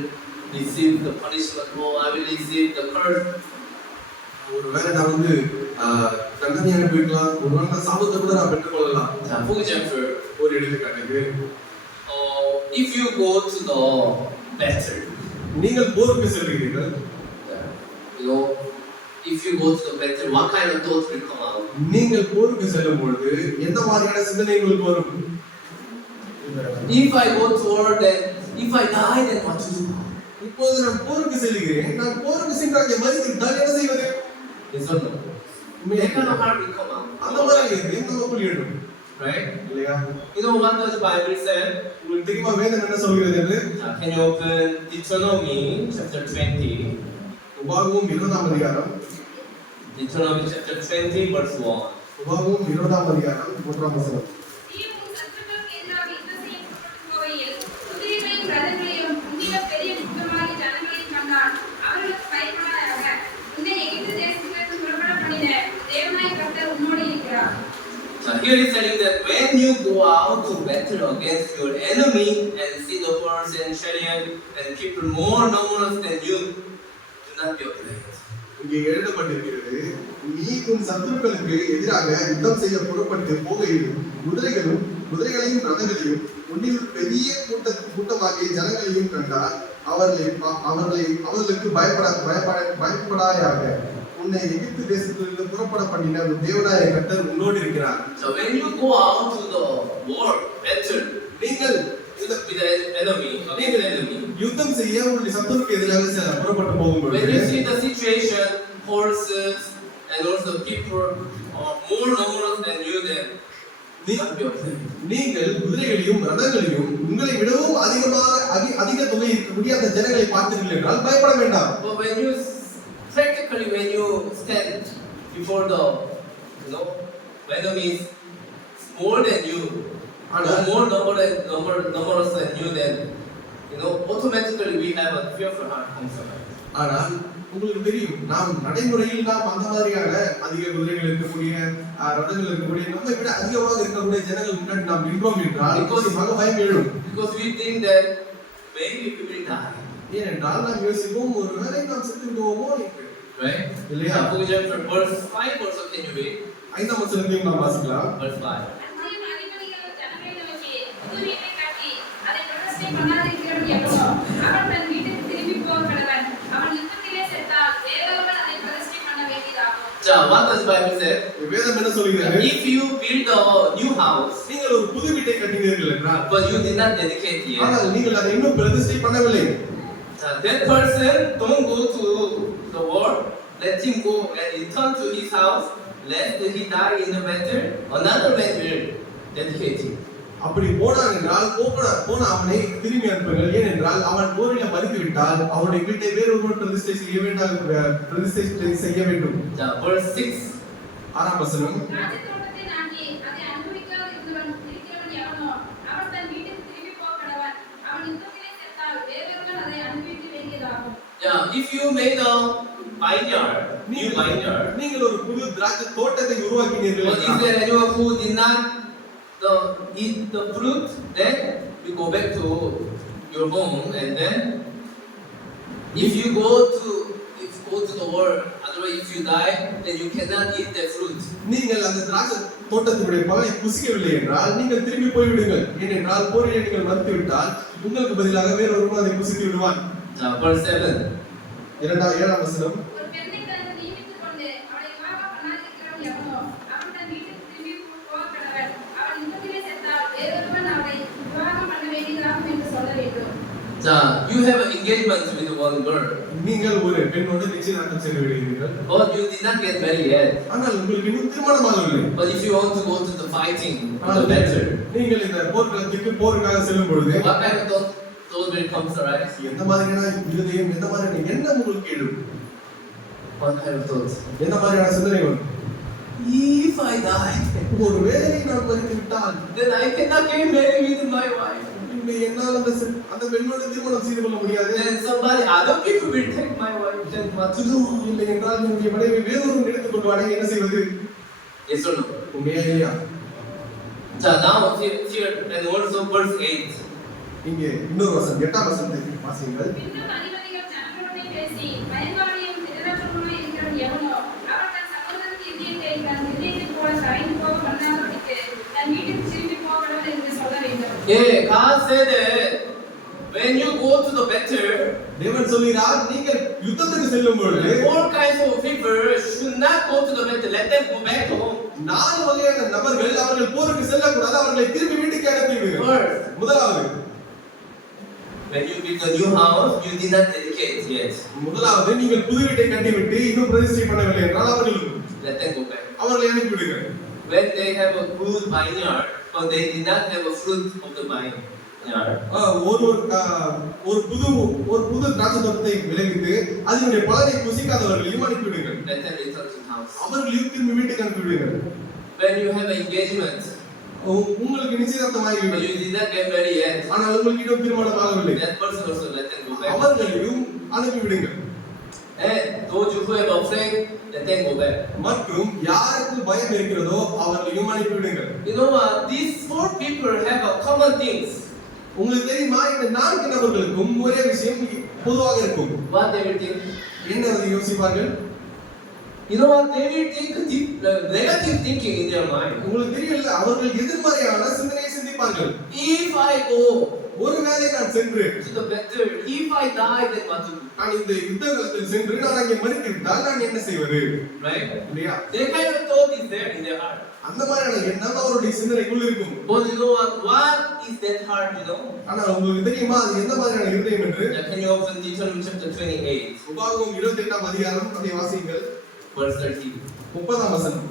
receive the punishment, or I will receive the curse. ஒருவேளை நான் வந்து தண்டனை அனுபவிக்கலாம், ஒருவேளை நான் சாபத்தை கூட நான் பெற்றுக்கொள்ளலாம். For example, ஒரு எடுத்துக்காட்டுக்கு, if you go to the battle, நீங்கள் போருக்கு செல்கிறீர்கள். you know, if you go to the battle, what kind of thoughts will come out? நீங்கள் போருக்கு செல்லும் பொழுது எந்த மாதிரியான சிந்தனை உங்களுக்கு வரும்? If I go to war, then if I die, then what to do? இப்போது நான் போருக்கு செல்கிறேன், நான் போருக்கு சென்றால் மரித்தால் என்ன செய்வது? Yes or no? That kind of heart will come out. அந்த மாதிரி இருதயம் நமக்குள் எழும். Right? இல்லையா? You know what does the Bible say? உங்களுக்கு தெரியுமா வேதம் என்ன சொல்கிறது என்று? Can you open Deuteronomy chapter 20? உபாகமம் 20ஆம் அதிகாரம். Deuteronomy chapter 20 verse 1. உபாகமம் 20ஆம் அதிகாரம் 1ஆம் வசனம். நீயும் சத்துருக்களுக்கு எதிராக யுத்தம் செய்ய புறப்பட்டு போகையில் குதிரைகளையும் ரதங்களையும் உன்னிடம் பெரிய கூட்டமாகிய ஜனங்களையும் கண்டால் அவர்களுக்கு பயப்படாயாக. உன்னை எகிப்து தேசத்திலிருந்து புறப்பட பண்ணின தேவனாய் கர்த்தர் உன்னோடு இருக்கிறார். So here is telling that when you go out to battle against your enemy and see the horse and chariot and people more numerous than you, do not be afraid. இங்கே எழுதப்பட்டிருக்கிறது, நீ உன் சத்துருக்களுக்கு எதிராக யுத்தம் செய்ய புறப்பட்டு போகையில் குதிரைகளையும் ரதங்களையும் உன்னில் பெரிய கூட்டமாகிய ஜனங்களையும் கண்டால் அவர்களுக்கு பயப்படாயாக. உன்னை எகிப்து தேசத்திலிருந்து புறப்பட பண்ணின தேவனாய கர்த்தர் உன்னோடு இருக்கிறார். So when you go out to the war, battle, நீங்கள் with the enemy, against the enemy, யுத்தம் செய்ய உங்களுடைய சத்துருக்கு எதிராக புறப்பட்டு போகும்போது, when you see the situation, horses and also people are more numerous than you, then do not be afraid. நீங்கள் குதிரைகளையும் ரதங்களையும் உங்களை விடவும் அதிக தொகை இருக்கக்கூடிய அந்த ஜனங்களை பார்த்தீர்கள் என்றால் பயப்பட வேண்டாம். But when you practically when you stand before the enemy is more than you, more numerous than you, then automatically we have a fearful heart comes about. ஆனால் உங்களுக்கு தெரியும், நாம் நடைமுறையில் நாம் அந்த மாதிரியான அதிக குதிரைகள் இருக்கக்கூடிய ரதங்கள் இருக்கக்கூடிய நம்மை விட அதிகமாக இருக்கக்கூடிய ஜனங்கள் முன்னாடி நாம் நின்றோம் என்றால் நிச்சயமாக பயம் எழும். Because we think that maybe we will die. ஏனென்றால் நாம் யோசிப்போம், ஒருவேளை நாம் செத்து விடுவோமோ என்று. Right? இல்லையா? Verse 5 also, can you read? 5ஆம் வசனத்தையும் நாம் வாசிக்கலாம். Verse 5. அன்றையும் அதிபதிகள் ஜனங்களை நோக்கி புது வீட்டை கட்டி அதை பிரதிஷ்டை பண்ணாதிருக்கிறவன் எவனோ அவன் தன் வீட்டுக்கு திரும்பி போக கடவன். அவன் யுத்தத்திலே செத்தால் வேறொருவன் அதை பிரதிஷ்டை பண்ண வேண்டியதாகும். So what does Bible say? வேதம் என்ன சொல்கிறது? If you build a new house, நீங்கள் ஒரு புது வீட்டை கட்டினீர்கள் என்றால், but you did not dedicate yet, ஆனால் நீங்கள் அதை இன்னும் பிரதிஷ்டை பண்ணவில்லை, that person don't go to the war. Let him go and return to his house, lest he die in the battle. Another man will dedicate him. அப்படி போனான் என்றால் போன அவனை திரும்பி அனுப்புங்கள். ஏனென்றால் அவன் போரில மறித்து விட்டால் அவனுடைய வீட்டை வேறொருவர் பிரதிஷ்டை செய்ய வேண்டும். Verse 6. 6ஆம் வசனம். ராஜதோட்டத்தை நாட்டி அதை அனுபவிக்காது இருக்கிறவன் எவனோ அவன் தன் வீட்டுக்கு திரும்பி போக கடவன். அவன் யுத்தத்திலே செத்தால் வேறொருவன் அதை அனுபவிக்க வேண்டியதாகும். If you made a vineyard, new vineyard, நீங்கள் ஒரு புது திராட்சை தோட்டத்தை உருவாக்கினீர்கள் but if there anyone who did not eat the fruit, then you go back to your home, and then if you go to the world, otherwise if you die, then you cannot eat the fruit. நீங்கள் அந்த திராட்சை தோட்டத்தினுடைய பலனை புசிக்கவில்லை என்றால் நீங்கள் திரும்பி போய்விடுங்கள். ஏனென்றால் போரிலே நீங்கள் மறுத்து விட்டால் உங்களுக்கு பதிலாக வேறொருவன் அதை புசித்து விடுவான். Verse 7. 7ஆம் வசனம். ஒரு பெண்ணை தனக்கு நியமித்துக் கொண்டு அவளை விவாகம் பண்ணாதிருக்கிறவன் எவனோ அவன் தன் வீட்டுக்கு திரும்பி போகக்கடவன். அவன் யுத்தத்திலே செத்தால் வேறொருவன் அவளை விவாகம் பண்ண வேண்டியதாகும் என்று சொல்ல வேண்டும். You have an engagement with one girl, நீங்கள் ஒரு பெண்ணோடு நிச்சயதார்த்தம் செய்து விடுகிறீர்கள். but you did not get married yet. ஆனால் உங்களுக்கு இன்னும் திருமணமாகவில்லை. But if you want to go to the fighting, the battle, நீங்கள் இந்த போர்க்களத்திற்கு போருக்காக செல்லும் பொழுது what kind of thought will come to arise? எந்த மாதிரியான இருதயம், எந்த மாதிரியான எண்ணம் உங்களுக்கு எழும்? What kind of thoughts? எந்த மாதிரியான சிந்தனை வரும்? If I die, ஒருவேளை நான் மரித்து விட்டால் then I cannot get married with my wife. என்னால் அந்த பெண்ணோடு திருமணம் செய்து கொள்ள முடியாது. Then somebody, other people will take my wife. Then what to do? இல்லை என்றால் என்னுடைய மனைவி வேறொரு எடுத்துக் கொள்வானே, என்ன செய்வது? Yes or no? உண்மையா இல்லையா? Now here and also verse 8. இங்கே இன்னொரு வசனம் 8ஆம் வசனத்தை வாசியுங்கள். பின்னும் அதிபதிகள் ஜனங்களுடனே பேசி பயங்காரியும் திடனற்றவனுமாய் இருக்கிறவன் எவனோ அவன் தன் சகோதரனுக்கு இதயத்தை தன் இதயத்தைப் போல சாய்ந்து போக பண்ணாதபடிக்கு தன் வீட்டுக்கு திரும்பி போகக்கடவன் என்று சொல்ல வேண்டும். Yeah, God said that when you go to the battle, தேவன் சொல்கிறார், நீங்கள் யுத்தத்துக்கு செல்லும் பொழுது all kinds of people should not go to the battle. Let them go back home. 4 வகையான நபர்கள் அவர்கள் போருக்கு செல்லக்கூடாது, அவர்களை திரும்பி வீட்டுக்கு அனுப்பி விடுங்கள். First, முதலாவது, when you build a new house, you did not dedicate yet. முதலாவது நீங்கள் புது வீட்டை கட்டிவிட்டு இன்னும் பிரதிஷ்டை பண்ணவில்லை என்றால் Let them go back. அவர்களை அனுப்பி விடுங்கள். When they have a good vineyard, but they did not have a fruit of the vineyard. ஒரு புது திராட்சை தோட்டத்தை விளைவித்து அதனுடைய பலனை புசிக்காதவர்களையும் அனுப்பிவிடுங்கள். Let them return to the house. அவர்களையும் திரும்பி வீட்டுக்கு அனுப்பிவிடுங்கள். When you have an engagement, உங்களுக்கு நிச்சயதார்த்தம் but ஆகிவிட்டது, you did not get married yet, ஆனால் உங்களுக்கு இன்னும் திருமணம் ஆகவில்லை, that person also let them go back. அவர்களையும் அனுப்பிவிடுங்கள். And those who have afraid, let them go back. மற்றும் யாருக்கு பயம் இருக்கிறதோ அவர்களையும் அனுப்பிவிடுங்கள். You know what? These 4 people have a common things. உங்களுக்கு தெரியுமா, இந்த 4 நபர்களுக்கும் ஒரே விஷயம் பொதுவாக இருக்கும். What they will think? என்ன அதை யோசிப்பார்கள்? You know what? They will think negative thinking in their mind. உங்களுக்கு தெரியல, அவர்கள் எதிர்மறையான சிந்தனையை சிந்திப்பார்கள். If I go ஒருவேளை நான் சென்று to the battle, if I die, then what to do? நான் இந்த யுத்தத்தில் சென்று நான் அங்கே மரித்து விட்டால் நான் என்ன செய்வது? Right? இல்லையா? They kind of thought is there in their heart. அந்த மாதிரியான எண்ணம் அவருடைய சிந்தனைக்குள் இருக்கும். But you know what? What is that heart? You know? ஆனால் உங்களுக்கு தெரியுமா அது எந்த மாதிரியான இருதயம் என்று? Can you open Deuteronomy chapter 28, உபாகமம் 28ஆம் அதிகாரம் அதை வாசியுங்கள். verse 30. 30ஆம் வசனம்.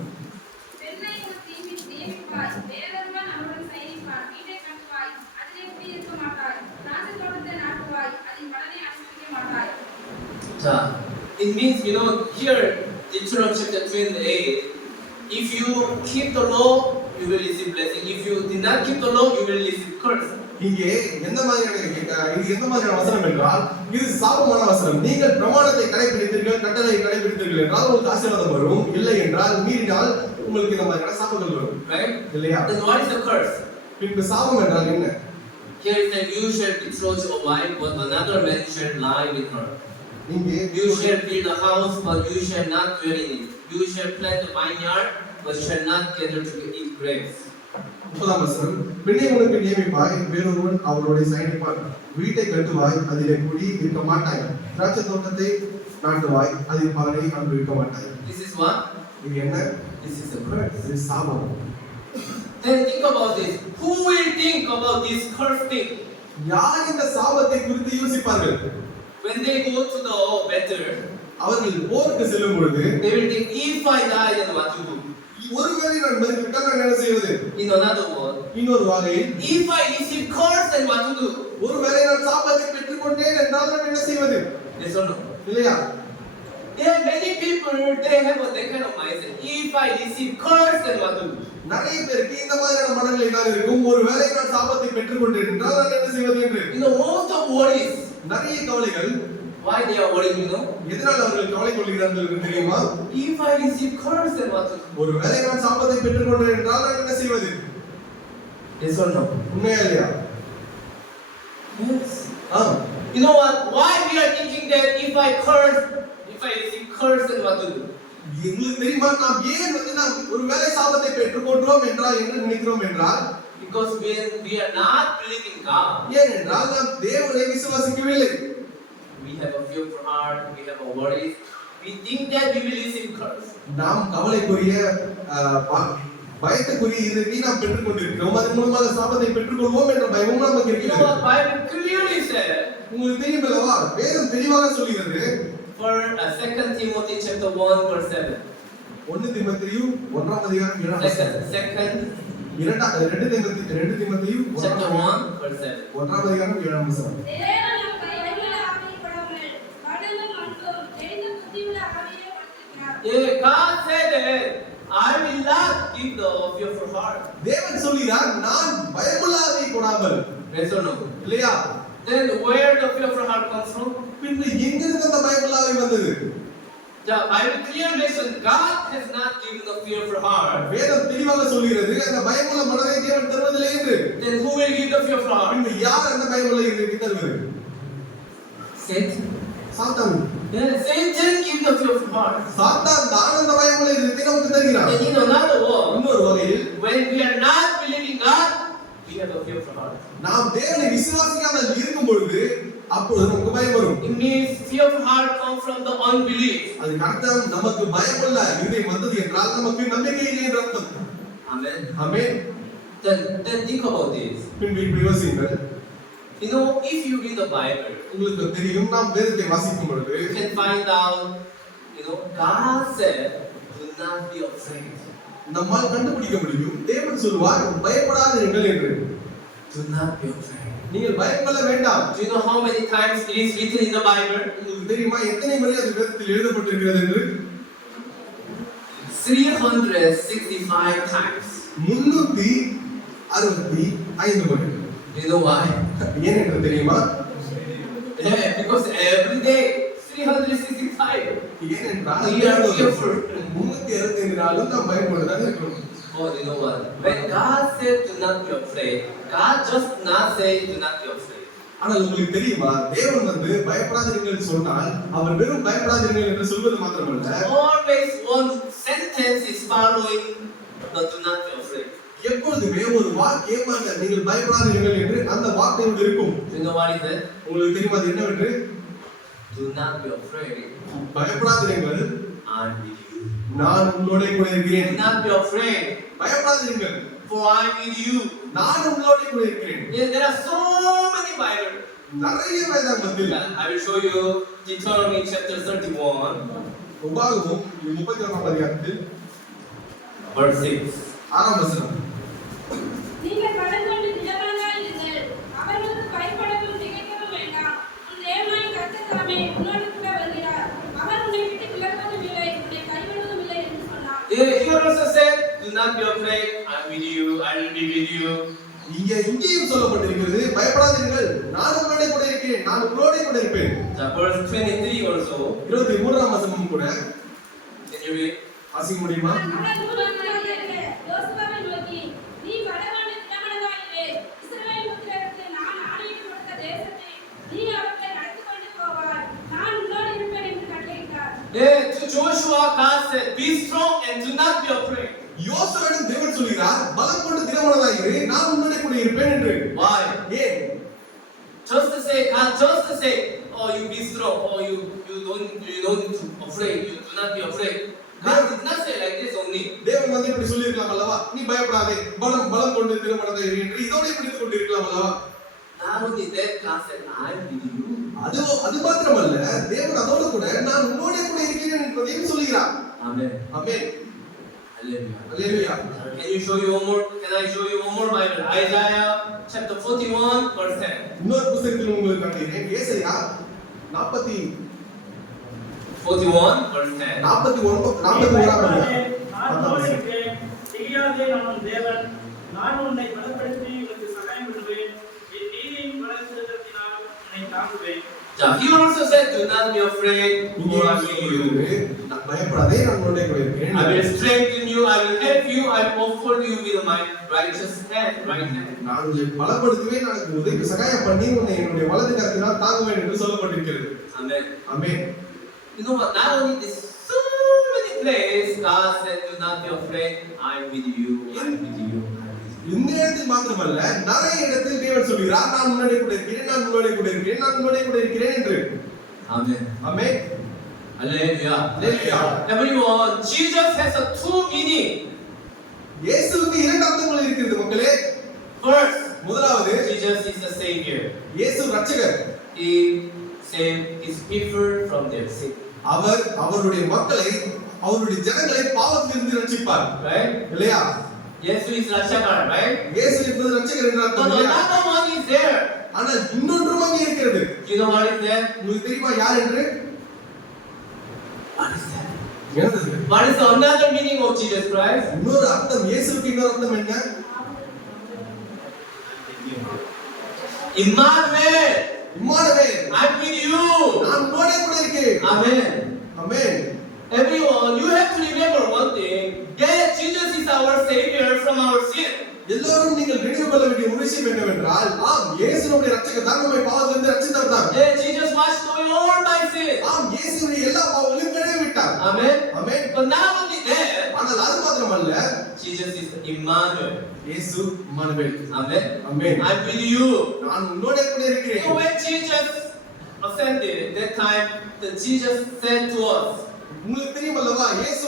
பெண்ணை உனக்கு நியமிப்பாய் வேறொருவன் அவளுடன் சயனிப்பான் வீட்டை கட்டுவாய் அதிலே குடியிருக்க மாட்டாய் திராட்சை தோட்டத்தை நாட்டுவாய் அதின் பலனை அனுபவிக்க மாட்டாய். It means, you know, here, Deuteronomy chapter 28, if you keep the law, you will receive blessing. If you did not keep the law, you will receive curse. இங்கே எந்த மாதிரியான வசனம் என்றால் இது சாபமான வசனம். நீங்கள் பிரமாணத்தை கடைபிடித்தீர்கள், கட்டளையை கடைபிடித்தீர்கள் என்றால் உங்களுக்கு ஆசீர்வாதம் வரும். இல்லை என்றால் மீறினால் உங்களுக்கு இந்த மாதிரியான சாபங்கள் வரும். Right? இல்லையா? Then what is the curse? பின்பு சாபம் என்றால் என்ன? Here is that you shall betroth your wife, but another man shall lie with her. இங்கே You shall build a house, but you shall not dwell in it. You shall plant a vineyard, but shall not gather to eat grapes. 30ஆம் வசனம். பெண்ணை உனக்கு நியமிப்பாய் வேறொருவன் அவளோட சயனிப்பான் வீட்டை கட்டுவாய் அதிலே குடி இருக்க மாட்டாய் திராட்சை தோட்டத்தை நாட்டுவாய் அதில் பலனை அனுபவிக்க மாட்டாய். This is what? இது என்ன? This is the curse. இது சாபம். Then think about this. Who will think about this curse thing? யார் இந்த சாபத்தை குறித்து யோசிப்பார்கள்? When they go to the battle, அவர்கள் போருக்கு செல்லும் பொழுது they will think, if I die, then what to do? ஒருவேளை நான் மரித்து விட்டால் நான் என்ன செய்வது? In another word, இன்னொரு வகையில் if I receive curse, then what to do? ஒருவேளை நான் சாபத்தை பெற்றுக்கொண்டேன் என்றால் நான் என்ன செய்வது? Yes or no? இல்லையா? There are many people, they have that kind of mindset. If I receive curse, then what to do? நிறைய பேருக்கு இந்த மாதிரியான மனநிலை தான் இருக்கும். ஒருவேளை நான் சாபத்தை பெற்றுக்கொண்டேன் என்றால் நான் என்ன செய்வது என்று. You know, most of worries, நிறைய கவலைகள் why they are worrying, you know? எதனால் அவர்கள் கவலை கொள்கிறார்கள் என்று தெரியுமா? If I receive curse, then what to do? ஒருவேளை நான் சாபத்தை பெற்றுக்கொண்டேன் என்றால் நான் என்ன செய்வது? Yes or no? உண்மையா இல்லையா? Yes. Ah You know what? Why we are thinking that if I receive curse, then what to do? உங்களுக்கு தெரியுமா நாம் ஏன் நாம் ஒருவேளை சாபத்தை பெற்றுக்கொண்டோம் என்றால் என்ன நினைக்கிறோம் என்றால் because when we are not believing God, ஏனென்றால் நாம் தேவனை விசுவாசிக்கவில்லை. we have a fearful heart, we have a worries, we think that we will receive curse. நாம் கவலைக்குரிய பயத்துக்குரிய இதை நாம் பெற்றுக்கொண்டிருக்கிறோம். அதன் மூலமாக சாபத்தை பெற்றுக்கொள்வோம் என்ற பயமும் நமக்கு You know இருக்கிறது. what Bible clearly said உங்களுக்கு தெரியுமல்லவா வேதம் தெளிவாக சொல்கிறது for 2 Timothy chapter 1 verse 7. 1 தீமோத்தேயு 1ஆம் அதிகாரம் 7ஆம் வசனம். Second 2 தீமோத்தேயு chapter 1 verse 7. 1ஆம் அதிகாரம் 7ஆம் வசனம். தேவன் நமக்கு பயமுள்ள ஆவியை கொடாமல் கடலும் அன்பும் தெரிந்த புத்தியுள்ள ஆவியை கொடுத்திருக்கிறார். Yeah, God said that I will not give the fearful heart. தேவன் சொல்கிறார் நான் பயமுள்ள ஆவியை கொடாமல். Yes or no? இல்லையா? Then where the fearful heart comes from? பின்பு எங்கிருந்து அந்த பயமுள்ள ஆவி வந்தது? The Bible clearly mentions God has not given the fearful heart. வேதம் தெளிவாக சொல்கிறது அந்த பயமுள்ள மனதை தேவன் தருவதில்லை என்று. Then who will give the fearful heart? பின்பு யார் அந்த பயமுள்ள இதயத்தை தருவது? Satan. சாத்தான். Yeah, Satan gives the fearful heart. சாத்தான் தான் அந்த பயமுள்ள இதயத்தை நமக்கு தருகிறான். And in another word, இன்னொரு வகையில் when we are not believing God, we have a fearful heart. நாம் தேவனை விசுவாசிக்காமல் இருக்கும் பொழுது அப்பொழுது நமக்கு பயம் வரும். It means fearful heart comes from the unbelief. அதுக்கு அர்த்தம் நமக்கு பயமுள்ள இதயம் வந்தது என்றால் நமக்கு நம்பிக்கை இல்லை என்று அர்த்தம். Amen. Amen. Then think about this. பின்பு இப்படி யோசியுங்கள். You know, if you read the Bible, உங்களுக்கு தெரியும் நாம் வேதத்தை வாசிக்கும் பொழுது you can find out, you know, God said, do not be afraid. நம்மால் கண்டுபிடிக்க முடியும் தேவன் சொல்வார் பயப்படாதீர்கள் என்று. Do not be afraid. நீங்கள் பயப்பட வேண்டாம். Do you know how many times it is written in the Bible? உங்களுக்கு தெரியுமா எத்தனை முறை அது வேதத்தில் எழுதப்பட்டிருக்கிறது என்று? 365 times. 365 முறை. Do you know why? ஏன் என்று தெரியுமா? Yeah, because every day 365. ஏனென்றால் We are fearful. 365 நாளும் நாம் பயப்படுவதாக இருக்கிறோம். Oh, you know what? When God said do not be afraid, God just not say do not be afraid. ஆனால் உங்களுக்கு தெரியுமா தேவன் பயப்படாதீர்கள் சொன்னால் அவர் வெறும் பயப்படாதீர்கள் என்று சொல்வது மாத்திரமல்ல Always one sentence is following the do not be afraid. எப்பொழுதுமே ஒரு வாக்கியமாக நீங்கள் பயப்படாதீர்கள் என்று அந்த வார்த்தையோடு இருக்கும். You know what is that? உங்களுக்கு தெரியுமா அது என்னவென்று? Do not be afraid. பயப்படாதீர்கள் I'm with you. நான் உங்களோட கூட இருக்கிறேன். Do not be afraid. பயப்படாதீர்கள் For I'm with you. நான் உங்களோட கூட இருக்கிறேன். Yeah, there are so many Bible. நிறைய வேதாகமத்தில் I will show you Deuteronomy chapter 31, உபாகமம் 31ஆம் அதிகாரத்தில் verse 6. 6ஆம் வசனம். நீங்கள் கடற்கொண்டு திடமனதாய் இருங்கள். அவர்களுக்கு பயப்படவும் திகைக்கவும் வேண்டாம். உன் தேவனாகிய கர்த்தர் தாமே உன்னோடு கூட வருகிறார். அவர் உன்னை விட்டு விலகுவதும் இல்லை, உன்னை கைவிடுவதும் இல்லை என்று சொன்னார். Yeah, here also said, do not be afraid. I'm with you. I will be with you. இங்கேயும் சொல்லப்பட்டிருக்கிறது பயப்படாதீர்கள் நான் உங்களோட கூட இருக்கிறேன் நான் உங்களோட கூட இருப்பேன். Verse 23 also. 23ஆம் வசனமும் கூட Can you read? வாசிக்க முடியுமா? அவர் தூதனாகிய யோசுவாவை நோக்கி, நீ கடற்கொண்டு திடமனதாய் இரு. இஸ்ரவேல் புத்திரருக்கு நான் ஆணையிட்டு கொடுத்த தேசத்தை நீ அவர்களை நடத்திக் கொண்டு போவாய். நான் உன்னோடு இருப்பேன் என்று கட்டளையிட்டார். Yeah, to Joshua, God said, be strong and do not be afraid. யோசுவாவிடம் தேவன் சொல்கிறார் பலம் கொண்டு திடமனதாய் இரு நான் உன்னோட கூட இருப்பேன் என்று. Why? ஏன்? Just to say, God just to say, oh, you be strong, oh, you don't afraid, you do not be afraid. God did not say like this only. தேவன் இப்படி சொல்லியிருக்கலாம் அல்லவா நீ பயப்படாதே பலம் கொண்டு திடமனதாய் இரு என்று இதோட பிடித்துக் கொண்டிருக்கலாம் அல்லவா? Not only that, God said, I am with you. அது மாத்திரமல்ல தேவன் அதோடு கூட நான் உன்னோட கூட இருக்கிறேன் என்பதையும் சொல்கிறார். Amen. Amen. Hallelujah. Hallelujah. Can you show you one more? Can I show you one more Bible? Isaiah chapter 41 verse 10. இன்னொரு புத்தகத்தில் உங்களுக்கு காட்டுகிறேன் ஏசாயா 41 verse 10. 41ஆம் அதிகாரம். திகியாதே நான் உன் தேவன் நான் உன்னை பலப்படுத்தி உனக்கு சகாயம் பண்ணுவேன் என் நீதியின் பலத்தினால் உன்னை தாங்குவேன். He also said, do not be afraid, for I am with you. நான் பயப்படாதே நான் உன்னோட கூட இருக்கிறேன். I will strengthen you, I will help you, I will uphold you with my righteous hand, right hand. நான் உன்னை பலப்படுத்துவேன் நான் உனக்கு சகாயம் பண்ணி உன்னை என்னுடைய வலது கரத்தினால் தாங்குவேன் என்று சொல்லப்பட்டிருக்கிறது. Amen. Amen. You know what? Not only this, so many place, God said, "Do not be afraid. I'm with you. I'm with you. I'm with you." இந்த இடத்தில் மாத்திரமல்ல நிறைய இடத்தில் தேவன் சொல்கிறார், நான் உன்னோட கூட இருக்கிறேன், நான் உன்னோட கூட இருக்கிறேன், நான் உன்னோட கூட இருக்கிறேன் என்று. Amen. Amen. Hallelujah. Hallelujah. Everyone, Jesus has a two meaning. இயேசுவுக்கு இரண்டு அர்த்தங்கள் இருக்கிறது மக்களே. First, முதலாவது, Jesus is the Savior. இயேசு ரட்சகர். He saved his people from their sin. அவர் அவருடைய மக்களை, அவருடைய ஜனங்களை பாவத்திலிருந்து ரட்சிப்பார். Right? இல்லையா? Jesus is Rashakar, right? இயேசு என்பது ரட்சகர் என்ற But அர்த்தம் இல்லையா? another one is there. ஆனால் இன்னொன்றும் அங்கே இருக்கிறது. You know what is that? உங்களுக்கு தெரியுமா யார் என்று? What is that? என்னது? What is another meaning of Jesus Christ? இன்னொரு அர்த்தம், இயேசுவுக்கு இன்னொரு அர்த்தம் என்ன? Emmanuel, Emmanuel, I'm with you. நான் உன்னோட கூட இருக்கிறேன். Amen. Amen. Everyone, you have to remember one thing. Yes, Jesus is our Savior from our sin. எல்லாரும் நீங்கள் நினைவு கொள்ள வேண்டிய ஒரு விஷயம் என்னவென்றால், ஆம், இயேசு நம்முடைய ரட்சகர் தான், நம்மை பாவத்திலிருந்து ரட்சித்தவர் தான். Yes, Jesus washed away all my sin. ஆம், இயேசுவுடைய எல்லா பாவங்களையும் கழுவி விட்டார். Amen. Amen. But not only that, ஆனால் அது மாத்திரமல்ல, Jesus is Emmanuel. இயேசு Emmanuel. Amen. Amen. I'm with you. நான் உன்னோட கூட So இருக்கிறேன். when Jesus ascended, that time, Jesus said to us, உங்களுக்கு தெரியும் அல்லவா, இயேசு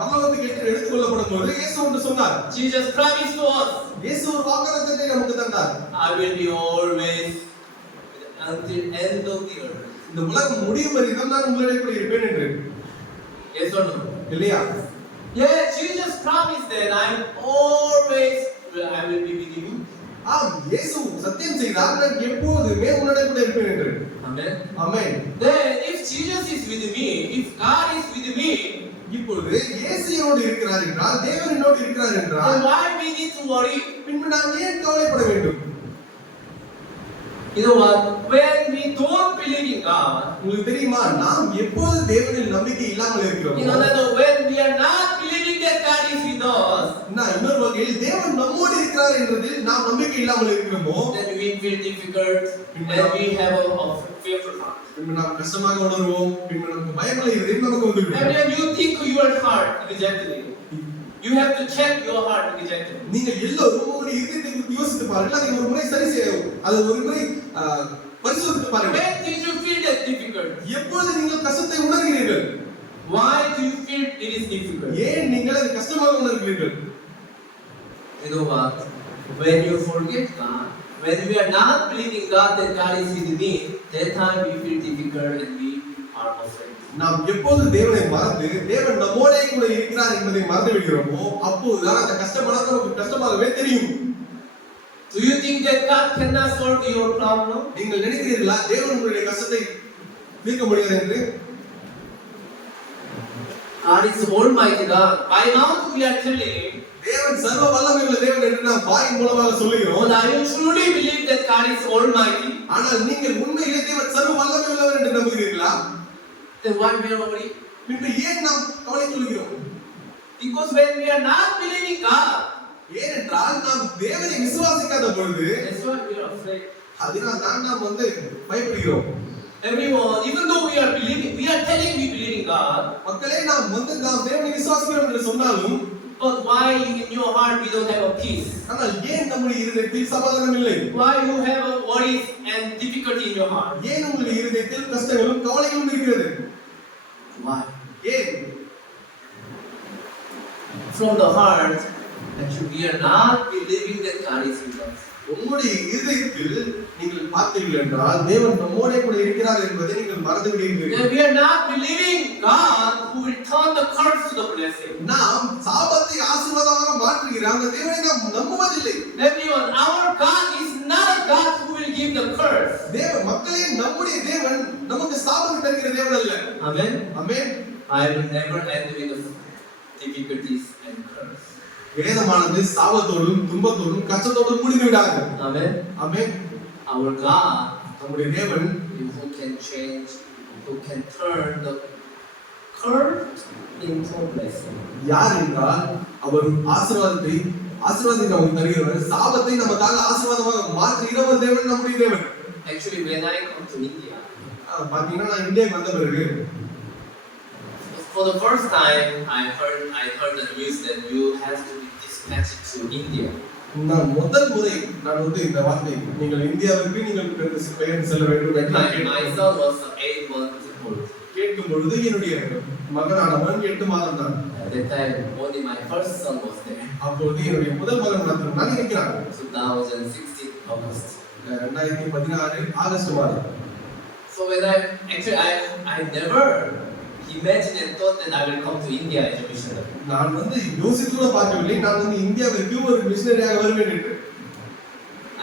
பரலோகத்துக்கு எடுத்துக் கொள்ளப்படும் போது இயேசு ஒன்று சொன்னார். Jesus promised to us, இயேசு ஒரு வாக்குத்தத்தத்தை நமக்கு தந்தார். I will be always until end of the earth. இந்த உலகம் முடியும் வரைக்கும் நான் உங்களோட கூட இருப்பேன் என்று. Yes or no? இல்லையா? Yeah, Jesus promised that I will be with you. ஆம், இயேசு சத்தியம் செய்தார், நான் எப்போதுமே உங்களோட கூட இருப்பேன் என்று. Amen. Amen. Then if Jesus is with me, if God is with me, இப்பொழுது இயேசு என்னோடு இருக்கிறார் என்றால், தேவன் என்னோடு இருக்கிறார் என்றால், then why we need to worry? பின்பு நாம் ஏன் கவலைப்பட வேண்டும்? You know what? When we don't believe in God, உங்களுக்கு தெரியுமா, நாம் எப்போது தேவனில் நம்பிக்கை இல்லாமல் இருக்கிறோமோ, in other words, when we are not believing that God is with us, நான் இன்னொரு வகையில் தேவன் நம்மோடு இருக்கிறார் என்றதில் நாம் நம்பிக்கை இல்லாமல் இருக்கிறோமோ, then we feel difficult and we have a fearful heart. பின்பு நாம் கஷ்டமாக உணர்வோம், பின்பு நமக்கு பயமுள்ள இருதயம் நமக்கு வந்துவிடும். And when you think your heart exactly, you have to check your heart exactly. நீங்கள் எல்லோரும் உங்களுடைய இதயத்தை குறித்து யோசித்து பாருங்கள், அதை ஒரு முறை சரி செய்ய, அதை ஒரு முறை பரிசோதித்து பாருங்கள். When did you feel that difficult? எப்போது நீங்கள் கஷ்டத்தை உணர்கிறீர்கள்? Why do you feel it is difficult? ஏன் நீங்கள் அது கஷ்டமாக உணர்கிறீர்கள்? You know what? When you forget God, when we are not believing God that God is with me, that time we feel difficult and we are afraid. நாம் எப்போது தேவனை மறந்து தேவன் நம்மோடே கூட இருக்கிறார் என்பதை மறந்து விடுகிறோமோ, அப்போதுதான் அந்த கஷ்டமானது நமக்கு கஷ்டமாகவே தெரியும். Do you think that God cannot solve your problem? நீங்கள் நினைக்கிறீர்களா தேவன் உங்களுடைய கஷ்டத்தை தீர்க்க முடியாது என்று? God is Almighty God. By now we are telling, தேவன் சர்வ வல்லமையுள்ள தேவன் என்று நாம் வாயின் மூலமாக சொல்லுகிறோம். but I truly believe that God is Almighty. ஆனால் நீங்கள் உண்மையிலே தேவன் சர்வ வல்லமையுள்ளவர் என்று நம்புகிறீர்களா? Then why we are worried? பின்பு ஏன் நாம் கவலை கொள்கிறோம்? Because when we are not believing God, ஏனென்றால் நாம் தேவனை விசுவாசிக்காத பொழுது that's why we are afraid. அதனால் தான் நாம் பயப்படுகிறோம். Everyone, even though we are believing, we are telling we believe in God, மக்களே, நாம் நாம் தேவனை விசுவாசிக்கிறோம் என்று சொன்னாலும், but why in your heart we don't have a peace? ஆனால் ஏன் நம்முடைய இருதயத்தில் சமாதானம் இல்லை? Why you have a worries and difficulty in your heart? ஏன் உங்களுடைய இருதயத்தில் கஷ்டங்களும் கவலைகளும் இருக்கிறது? Why? ஏன்? From the heart, actually we are not believing that God is with us. உங்களுடைய இருதயத்தில் நீங்கள் பார்த்தீர்கள் என்றால் தேவன் நம்மோடே கூட இருக்கிறார் என்பதை நீங்கள் மறந்து விடுகிறீர்கள். We are not believing God who will turn the curse to the blessing. நாம் சாபத்தை ஆசீர்வாதமாக மாற்றுகிற அந்த தேவனை நாம் நம்புவதில்லை. Everyone, our God is not a God who will give the curse. மக்களே, நம்முடைய தேவன் நமக்கு சாபம் தருகிற தேவன் அல்ல. Amen. Amen. I will never end with the difficulties and curse. வேதமானது சாபத்தோடும் துன்பத்தோடும் கஷ்டத்தோடும் முடிந்து விடாது. Amen. ஆமென். Our God, நம்முடைய தேவன் who can change, who can turn the curse into blessing. யார் என்றால் அவர் ஆசீர்வாதத்தை நமக்கு தருகிறவர், சாபத்தை நமக்காக ஆசீர்வாதமாக மாற்றுகிறவர் தேவன் நம்முடைய தேவன். Actually, when I come to India, பாத்தீங்கன்னா நான் இந்தியாவுக்கு வந்த பிறகு for For the first time, I heard the news that you have to be dispatched to India. நான் முதல் முறை நான் வந்து இந்த வார்த்தை நீங்கள் இந்தியாவிற்கு நீங்கள் பெயர் செல்ல வேண்டும் என்று நான் My son was 8 months old. கேட்கும் பொழுது என்னுடைய மகனானவன் 8 மாதம் தான். At that time, only my first son was there. அப்பொழுது என்னுடைய முதல் மகன் மாத்திரம் தான் இருக்கிறார். 2016 August. 2016 ஆகஸ்ட் மாதம். So when I never imagined and thought that I will come to India as a missionary. நான் வந்து யோசித்து கூட பார்க்கவில்லை நான் வந்து இந்தியாவிற்கு ஒரு மிஷனரியாக வருவேன் என்று.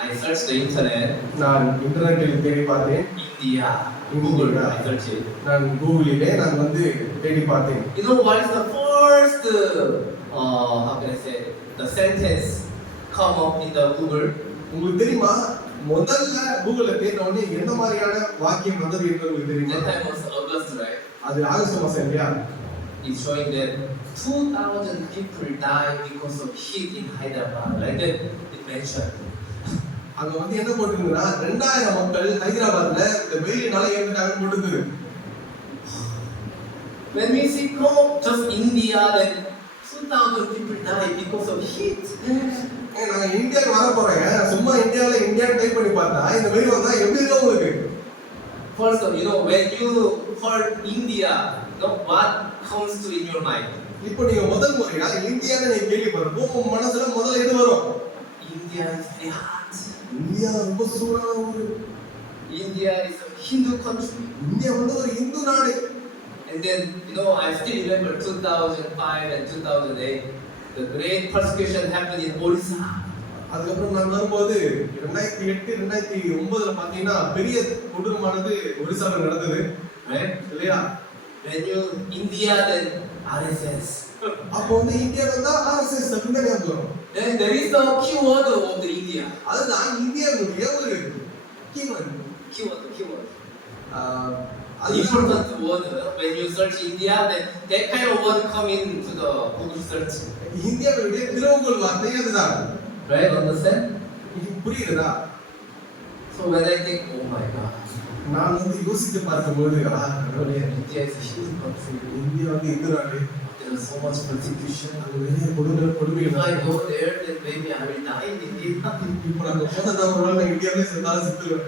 I searched the internet. நான் இன்டர்நெட்டில் தேடி பார்த்தேன். India. Google. I searched it. நான் கூகுளிலே நான் வந்து தேடி பார்த்தேன். You know what is the first how can I say the sentence come up in the Google? உங்களுக்கு தெரியுமா முதல்ல கூகுள்ல தேடின உடனே என்ன மாதிரியான வாக்கியம் வந்தது என்று உங்களுக்கு தெரியுமா? That time was August, right? அது ஆகஸ்ட் மாதம் இல்லையா? It's showing that 2,000 people died because of heat in Hyderabad. Like that it mentioned. அங்க வந்து என்ன போட்டுருந்தா 2000 மக்கள் ஹைதராபாத்ல இந்த வெயிலினால இறந்துட்டாங்கன்னு போட்டுருந்தது. When we see go just India, then 2,000 people died because of heat. நான் இந்தியாவுக்கு வர போறேன் சும்மா இந்தியா டைப் பண்ணி பார்த்தா இந்த வெயில் வந்தா எப்படி இருக்கும் உங்களுக்கு? First of all, when you heard India, what comes to in your mind? இப்போ நீங்க முதல் முறையா இந்தியான்னு நீங்க கேள்விப்படுறப்போ உங்க மனசுல முதல்ல எது வரும்? India is very hot. India ரொம்ப சூடான ஊரு. India is a Hindu country. India வந்து ஒரு இந்து நாடு. And then, I still remember 2005 and 2008, the great persecution happened in Orissa. அதுக்கப்புறம் நான் வரும்போது 2008 2009ல பாத்தீங்கன்னா பெரிய கொடூரமானது ஒரிசால நடந்தது. Right? இல்லையா? When you India, then RSS. அப்போ வந்து இந்தியா வந்தா ஆர்எஸ்எஸ் அப்படிங்க ஞாபகம். Then there is the keyword of the India. அதுதான் இந்தியாவுடைய ஒரு கீவேர்ட். Keyword. அது Important word. When you search India, then that kind of word come into the Google search. இந்தியாவுடைய திறவுகோல் வார்த்தை அதுதான். Right? Understand? இது புரியுதா? So when I think, oh my God, நான் வந்து யோசித்து பார்க்கும்போது கடவுளே India is a huge country. India வந்து இந்து நாடு. There is so much persecution. அது நிறைய கொடுமைகள். If I go there, then maybe I will die in India. இப்போ நாங்க போனதா ஒரு நாள் நான் இந்தியாவிலே செத்தாலும் செத்துருவேன்.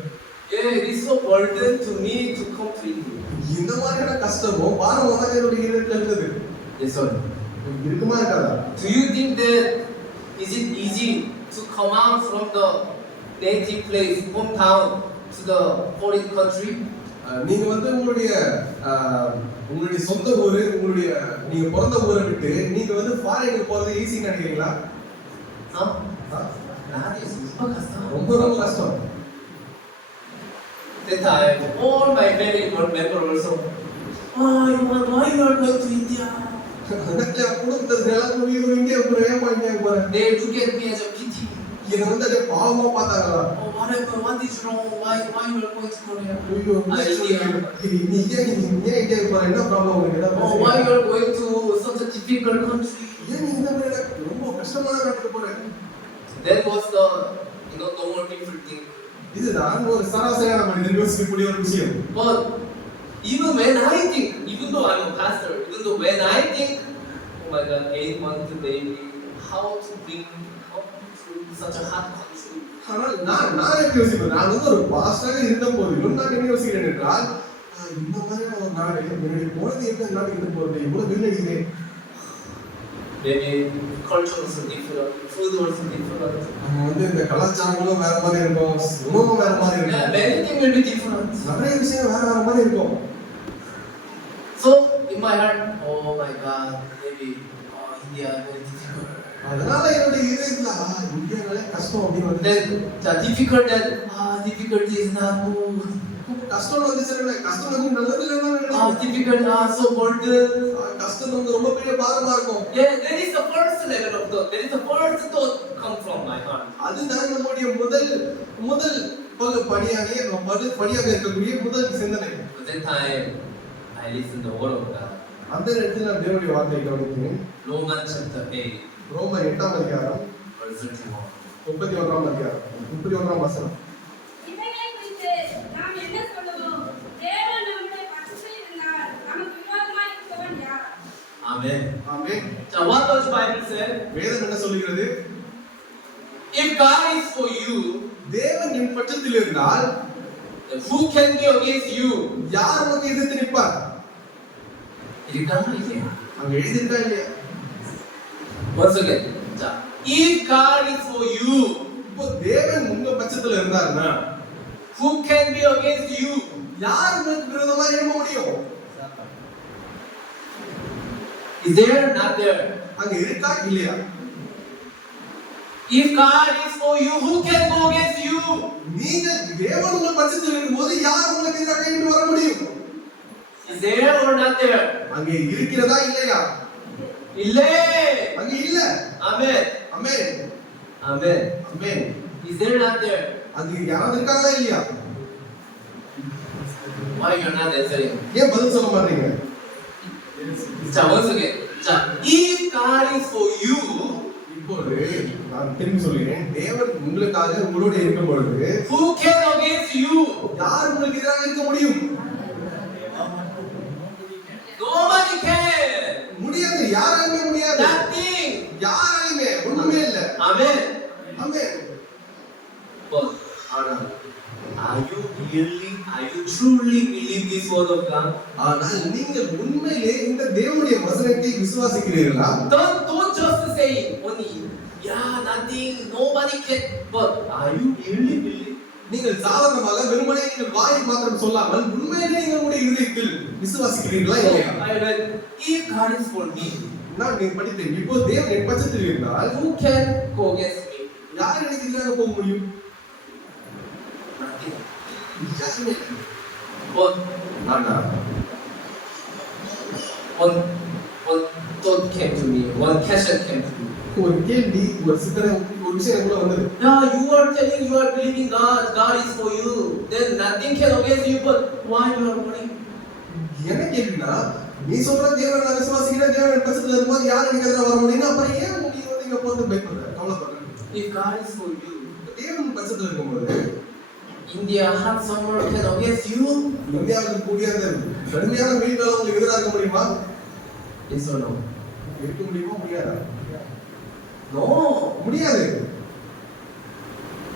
Yeah, it is so burden to me to come to India. இந்த மாதிரியான கஷ்டமும் பாரமும் தான் என்னுடைய இதயத்துல இருந்தது. Yes, sir. இருக்குமா இருக்காதா? Do you think that is it easy to come out from the native place, hometown, to the foreign country? நீங்க வந்து உங்களுடைய சொந்த ஊரு நீங்க பிறந்த ஊரை விட்டு நீங்க வந்து ஃபாரினுக்கு போறது ஈஸின்னு நினைக்கிறீங்களா? That is ரொம்ப ரொம்ப கஷ்டம். That time, all my family members also, why you are going to India? குடும்பத்துல எல்லாரும் இந்தியா போறேன். They look at me as a pity. இதை வந்து அதே பாவமா பார்த்தாங்களா? Oh, what is wrong? Why you are going to Korea? ஐயோ நீ ஏன் இந்தியா போற என்ன ப்ராப்ளம் உங்களுக்கு? Oh, why you are going to such a difficult country? ஏன் நீ இந்த மாதிரி ரொம்ப கஷ்டமான நாட்டுக்கு போற? That was the normal people think. இதுதான் ஒரு சராசரியான மனிதன் யோசிக்கக்கூடிய ஒரு விஷயம். But even when I think, even though I'm a pastor, even though when I think, oh my God, 8 months baby, how to bring up to such a hard country? ஆனால் நான் எப்படி யோசிப்பேன்? நான் வந்து ஒரு பாஸ்டராக இருந்த போதிலும் நான் என்ன யோசிக்கிறேன் என்றால் இந்த மாதிரியான ஒரு நாடு என்னுடைய குழந்தை எப்படி நாட்டுக்கு இருந்து போறது இவ்வளவு வீணடிக்குது. Maybe culture also different, food also different. நம்ம வந்து இந்த கலாச்சாரங்களும் வேற மாதிரி இருக்கும், உணவும் வேற மாதிரி Yeah, இருக்கும், many things will be different. நிறைய விஷயம் வேற மாதிரி இருக்கும். So in my heart, oh my God, maybe India very difficult. அதனால என்னுடைய இதயத்துல இந்தியாவிலே கஷ்டம் அப்படின்னு வந்து Then the difficulty is not good. கஷ்டம் வந்து சரி கஷ்டம் வந்து நல்லது இல்லைன்னா Difficult, so burden. கஷ்டம் வந்து ரொம்ப பெரிய பாரமா இருக்கும். Yeah, there is the first level of thought. There is the first thought come from my heart. அதுதான் நம்முடைய முதல் படியாக இருக்கக்கூடிய முதல் சிந்தனை. At that time, I listened the word of God. அந்த நேரத்தில் நான் தேவனுடைய வார்த்தையை கவனித்தேன். Romans chapter 8, ரோமர் 8ஆம் அதிகாரம் verse 31. 31ஆம் அதிகாரம் 31ஆம் வசனம். இவைகளை குறித்து நாம் என்ன சொல்லுவோம்? தேவன் நம்முடைய பட்சத்தில் இருந்தால் நமக்கு விரோதமாய் இருப்பவன் யார்? Amen. Amen. So what does Bible say? வேதம் என்ன சொல்கிறது? If God is for you, தேவன் என் பட்சத்தில் இருந்தால் then who can be against you? யார் உனக்கு எதிர்த்து நிற்பார்? இருக்காங்களா இல்லையா? அங்க எழுதிருக்கா இல்லையா? Once again. So, if God is for you, இப்போ தேவன் உங்க பட்சத்துல இருந்தாருன்னா who can be against you? யார் உங்களுக்கு விரோதமா எழும்ப முடியும்? Is there not there? அங்க இருக்கா இல்லையா? If God is for you, who can go against you? நீங்க தேவன் உங்க பட்சத்தில் இருக்கும்போது யார் உங்களுக்கு எதிராக எழுந்து வர முடியும்? Is there or not there? அங்க இருக்கிறதா இல்லையா? இல்லை. அங்க இல்ல. Amen. Amen. Amen. Amen. Is there not there? அது யாராவது இருக்காங்களா இல்லையா? Why you are not answering? ஏன் பதில் சொல்ல மாட்டீங்க? So once again. So if God is for you, இப்பொழுது நான் திரும்பி சொல்கிறேன், தேவன் உங்களுக்காக உங்களோட இருக்கும் பொழுது who can against you? யார் உங்களுக்கு எதிராக இருக்க முடியும்? Nobody can. முடியாது. யாராலுமே முடியாது. Nothing. யாராலுமே ஒண்ணுமே இல்ல. Amen. Amen. But are you truly believe this word of God? ஆனால் நீங்கள் உண்மையிலே இந்த தேவனுடைய வசனத்தை விசுவாசிக்கிறீர்களா? Don't just say only, yeah, nothing, nobody can. But are you really believe? நீங்கள் சாதாரணமாக வெறுமனே நீங்கள் வாய் மாத்திரம் சொல்லாமல் உண்மையிலே உங்களுடைய இதயத்தில் விசுவாசிக்கிறீர்களா இல்லையா? I read, if God is for me, நான் நீங்க படித்தேன். இப்போ தேவன் என் பட்சத்தில் இருந்தால் who can go against me? யார் எனக்கு எதிராக போக முடியும்? Nothing. யாருமே இல்லை. But ஆனா one thought came to me, one question came to me. ஒரு கேள்வி, ஒரு சிந்தனை, ஒரு விஷயம் கூட வந்தது. Yeah, you are telling you are believing God is for you. Then nothing can against you. But why you are worrying? என்ன கேள்வினா, நீ சொல்ற தேவன் நான் விசுவாசிக்கிறேன், தேவன் என் பட்சத்தில் இருக்கும்போது யார் எனக்கு எதிராக வர முடியும்? அப்புறம் ஏன் நீங்க போட்டு பயப்படுற, கவலைப்படுற? If God is for you, தேவன் பட்சத்தில் இருக்கும்போது India hot summer can against you? இந்தியாவுக்கு கூடிய அந்த கடுமையான வெயில் காலம் உங்களுக்கு எதிராக இருக்க முடியுமா? Yes or no? இருக்க முடியுமா? முடியாதா? No. முடியாது.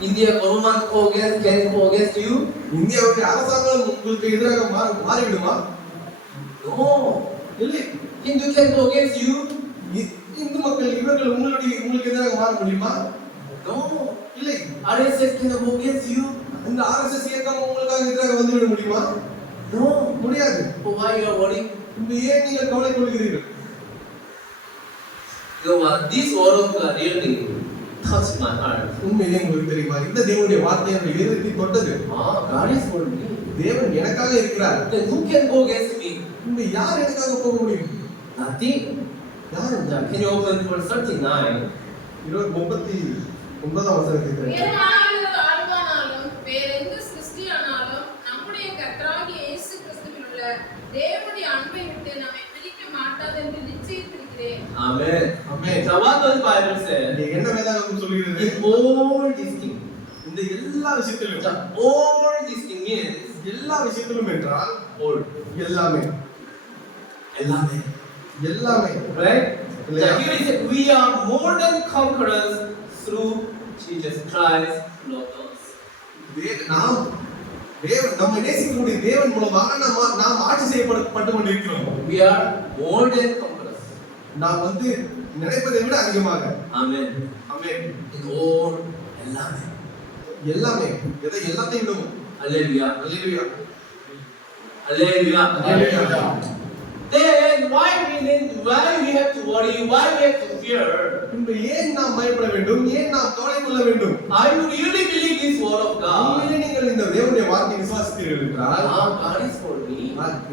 India government can go against you? இந்தியாவுடைய அரசாங்கம் உங்களுக்கு எதிராக மாறிவிடுமா? No. இல்லை. Hindu can go against you? Hindu மக்கள் இவர்கள் உங்களுக்கு எதிராக மாற முடியுமா? No. இல்லை. RSS can go against you? இந்த ஆர்எஸ்எஸ் இயக்கம் உங்களுக்காக எதிராக வந்துவிட முடியுமா? No. முடியாது. So why you are worrying? ஏன் நீங்கள் கவலை கொள்கிறீர்கள்? You know what? This word of God really touched my heart. உண்மையிலே உங்களுக்கு தெரியுமா, இந்த தேவனுடைய வார்த்தை என்னுடைய இதயத்தை தொட்டது. God is for me. தேவன் எனக்காக இருக்கிறார். Then who can go against me? இந்த யார் எனக்காக போக முடியும்? Nothing. யாரும். Can you open verse 39? 39ஆம் வசனத்தை வேறெந்த சிருஷ்டியானாலும் நம்முடைய கர்த்தராகிய இயேசு கிறிஸ்துவில் உள்ள தேவனுடைய அன்பை விட்டு நம்மை பிரிக்க மாட்டாது என்று நிச்சயித்திருக்கிறேன். Amen. Amen. So what does Bible say? என்ன வேதாகம் சொல்கிறது? In all these things. இந்த எல்லா விஷயத்திலும், So all these things means எல்லா விஷயத்திலும் என்றால் all. எல்லாமே. எல்லாமே. எல்லாமே. Right? So here is it. We are more than conquerors through Jesus Christ, Lord us. நம்ம நேசிக்கக்கூடிய தேவன் மூலமாக நாம் ஆட்சி செய்யப்பட்டு கொண்டிருக்கிறோம். We are more than conquerors. நாம் நினைப்பதை விட அதிகமாக. Amen. ஆமென். In all எல்லாமே. எல்லாமே. எல்லாத்தையும் விடுவோம். Hallelujah. Hallelujah. Hallelujah. Hallelujah. Then why we have to worry? Why we have to fear? ஏன் நாம் பயப்பட வேண்டும்? ஏன் நாம் கவலை கொள்ள வேண்டும்? I really believe this word of God. உண்மையிலே நீங்கள் இந்த தேவனுடைய வார்த்தையை விசுவாசிக்கிறீர்கள் என்றால், God is for me.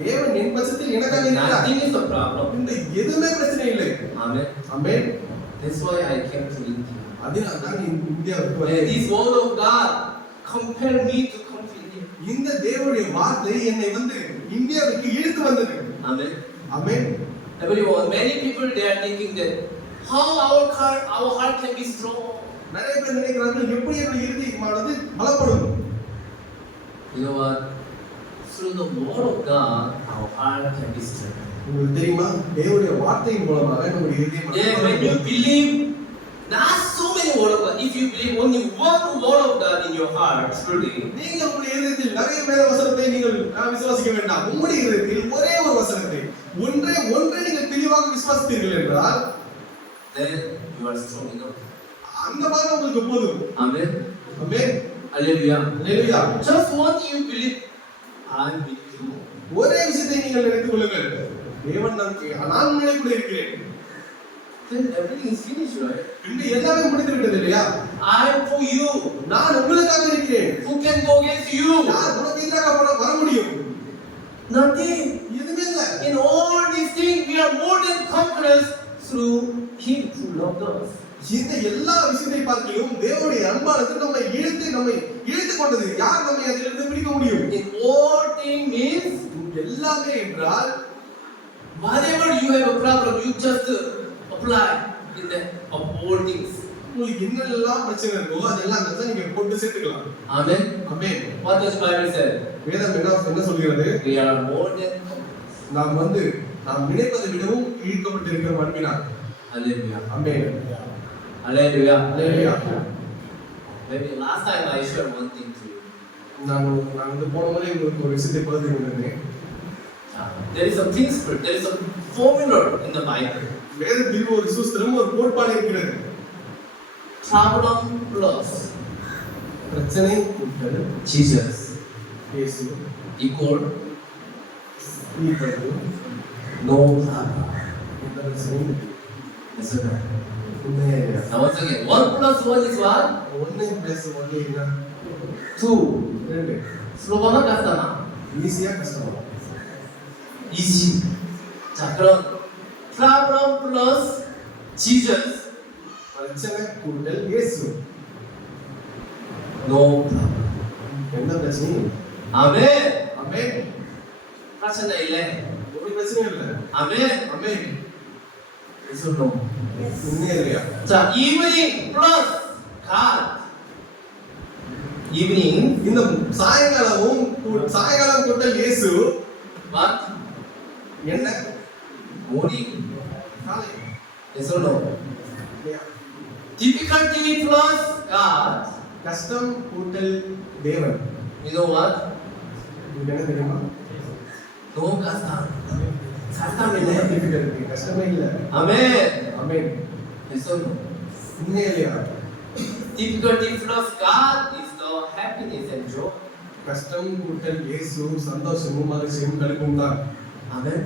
தேவன் என் பட்சத்தில் எனக்காக இருக்கிறார். Nothing is a problem. இந்த எதுவுமே பிரச்சனை இல்லை. Amen. Amen. That's why I came to India. அதனால தான் இந்தியாவுக்கு வந்தேன். This word of God compelled me to come to India. இந்த தேவனுடைய வார்த்தை என்னை இந்தியாவுக்கு இழுத்து வந்தது. Amen. Amen. Everyone, many people they are thinking that how our heart can be strong. நிறைய பேர் நினைக்கிறார்கள் எப்படி என்னுடைய இருதயமானது பலப்படும். You know what? Through the word of God, our heart can be strengthened. உங்களுக்கு தெரியுமா தேவனுடைய வார்த்தையின் மூலமாக நம்முடைய இதயம் Yeah, when you believe, not so many word of God. If you believe only one word of God in your heart, truly, நீங்க உங்களுடைய இதயத்தில் நிறைய வேத வசனத்தை நீங்கள் விசுவாசிக்க வேண்டாம். உங்களுடைய இதயத்தில் ஒரே ஒரு வசனத்தை ஒன்றை நீங்கள் தெளிவாக விசுவாசித்தீர்கள் என்றால் then you are strong enough. அந்த மாதிரி உங்களுக்கு போதும். Amen. Amen. Hallelujah. Hallelujah. Just what you believe, I am with you. ஒரே விஷயத்தை நீங்கள் நினைத்துக் கொள்ளுங்கள். தேவன் நான் உங்களை கூட இருக்கிறேன். Then everything is finished, right? இன்னும் எல்லாமே முடிந்து விட்டது இல்லையா? I am for you. நான் உங்களுக்காக இருக்கிறேன். Who can go against you? யார் உனக்கு எதிராக வர முடியும்? Nothing. எதுவுமே இல்லை. In all these things, we are more than conquerors through Him who loved us. இந்த எல்லா விஷயத்தை பார்க்கிலும் தேவனுடைய அன்பானது நம்மை இழுத்து கொண்டது. யார் நம்மை அதிலிருந்து பிடிக்க முடியும்? In all things means எல்லாமே என்றால் whatever you have a problem, you just apply in the of all things. உங்களுக்கு என்னெல்லாம் பிரச்சனை இருக்கோ அதெல்லாம் அங்க நீங்க போட்டு சேர்த்துக்கலாம். Amen. Amen. What does Bible say? வேதம் என்ன சொல்கிறது? We are more than conquerors. நாம் நினைப்பதை விடவும் ஈர்க்கப்பட்டிருக்கிறோம் அன்பினால். Hallelujah. Amen. Hallelujah. Hallelujah. Maybe last time I shared one thing to you. நான் வந்து போன முறை உங்களுக்கு ஒரு விஷயத்தை பகிர்ந்துக்கிறேன். There is a principle, there is a formula in the Bible. வேதத்தில் ஒரு சூத்திரம் ஒரு கோட்பாடு இருக்கிறது. Problem plus பிரச்சனை கூட்டல் Jesus இயேசு equal ஈக்குவல் no problem. இந்த பிரச்சனை Yes or no? உண்மையா? Now once again, 1 plus 1 is what? 1 + 1 என்ன? 2. 2. 수로바나 가스다나? ஈஸியா கஷ்டமா? Easy. 자, 그럼 problem plus Jesus பிரச்சனை கூட்டல் இயேசு no problem. என்ன பிரச்சனை? 아멘. ஆமென். பிரச்சனை இல்லை. ஒரு பிரச்சனை இல்ல. 아멘. ஆமென். Yes or no? உண்மையா இல்லையா? 자, evening plus God. evening இந்த சாயங்காலம் கூட்டல் இயேசு what? என்ன? morning. காலை. Yes or no? இல்லையா? difficulty plus God. கஷ்டம் கூட்டல் தேவன். You know what? உங்களுக்கு என்ன தெரியுமா? No கஷ்டம். கஷ்டம் இல்லை. difficulty கஷ்டமே இல்ல. 아멘. ஆமென். Yes or no? உண்மையா இல்லையா? difficulty plus God is the happiness and joy. கஷ்டம் கூட்டல் இயேசு சந்தோஷமும் மகிழ்ச்சியும் கழிப்பும் தான். Amen.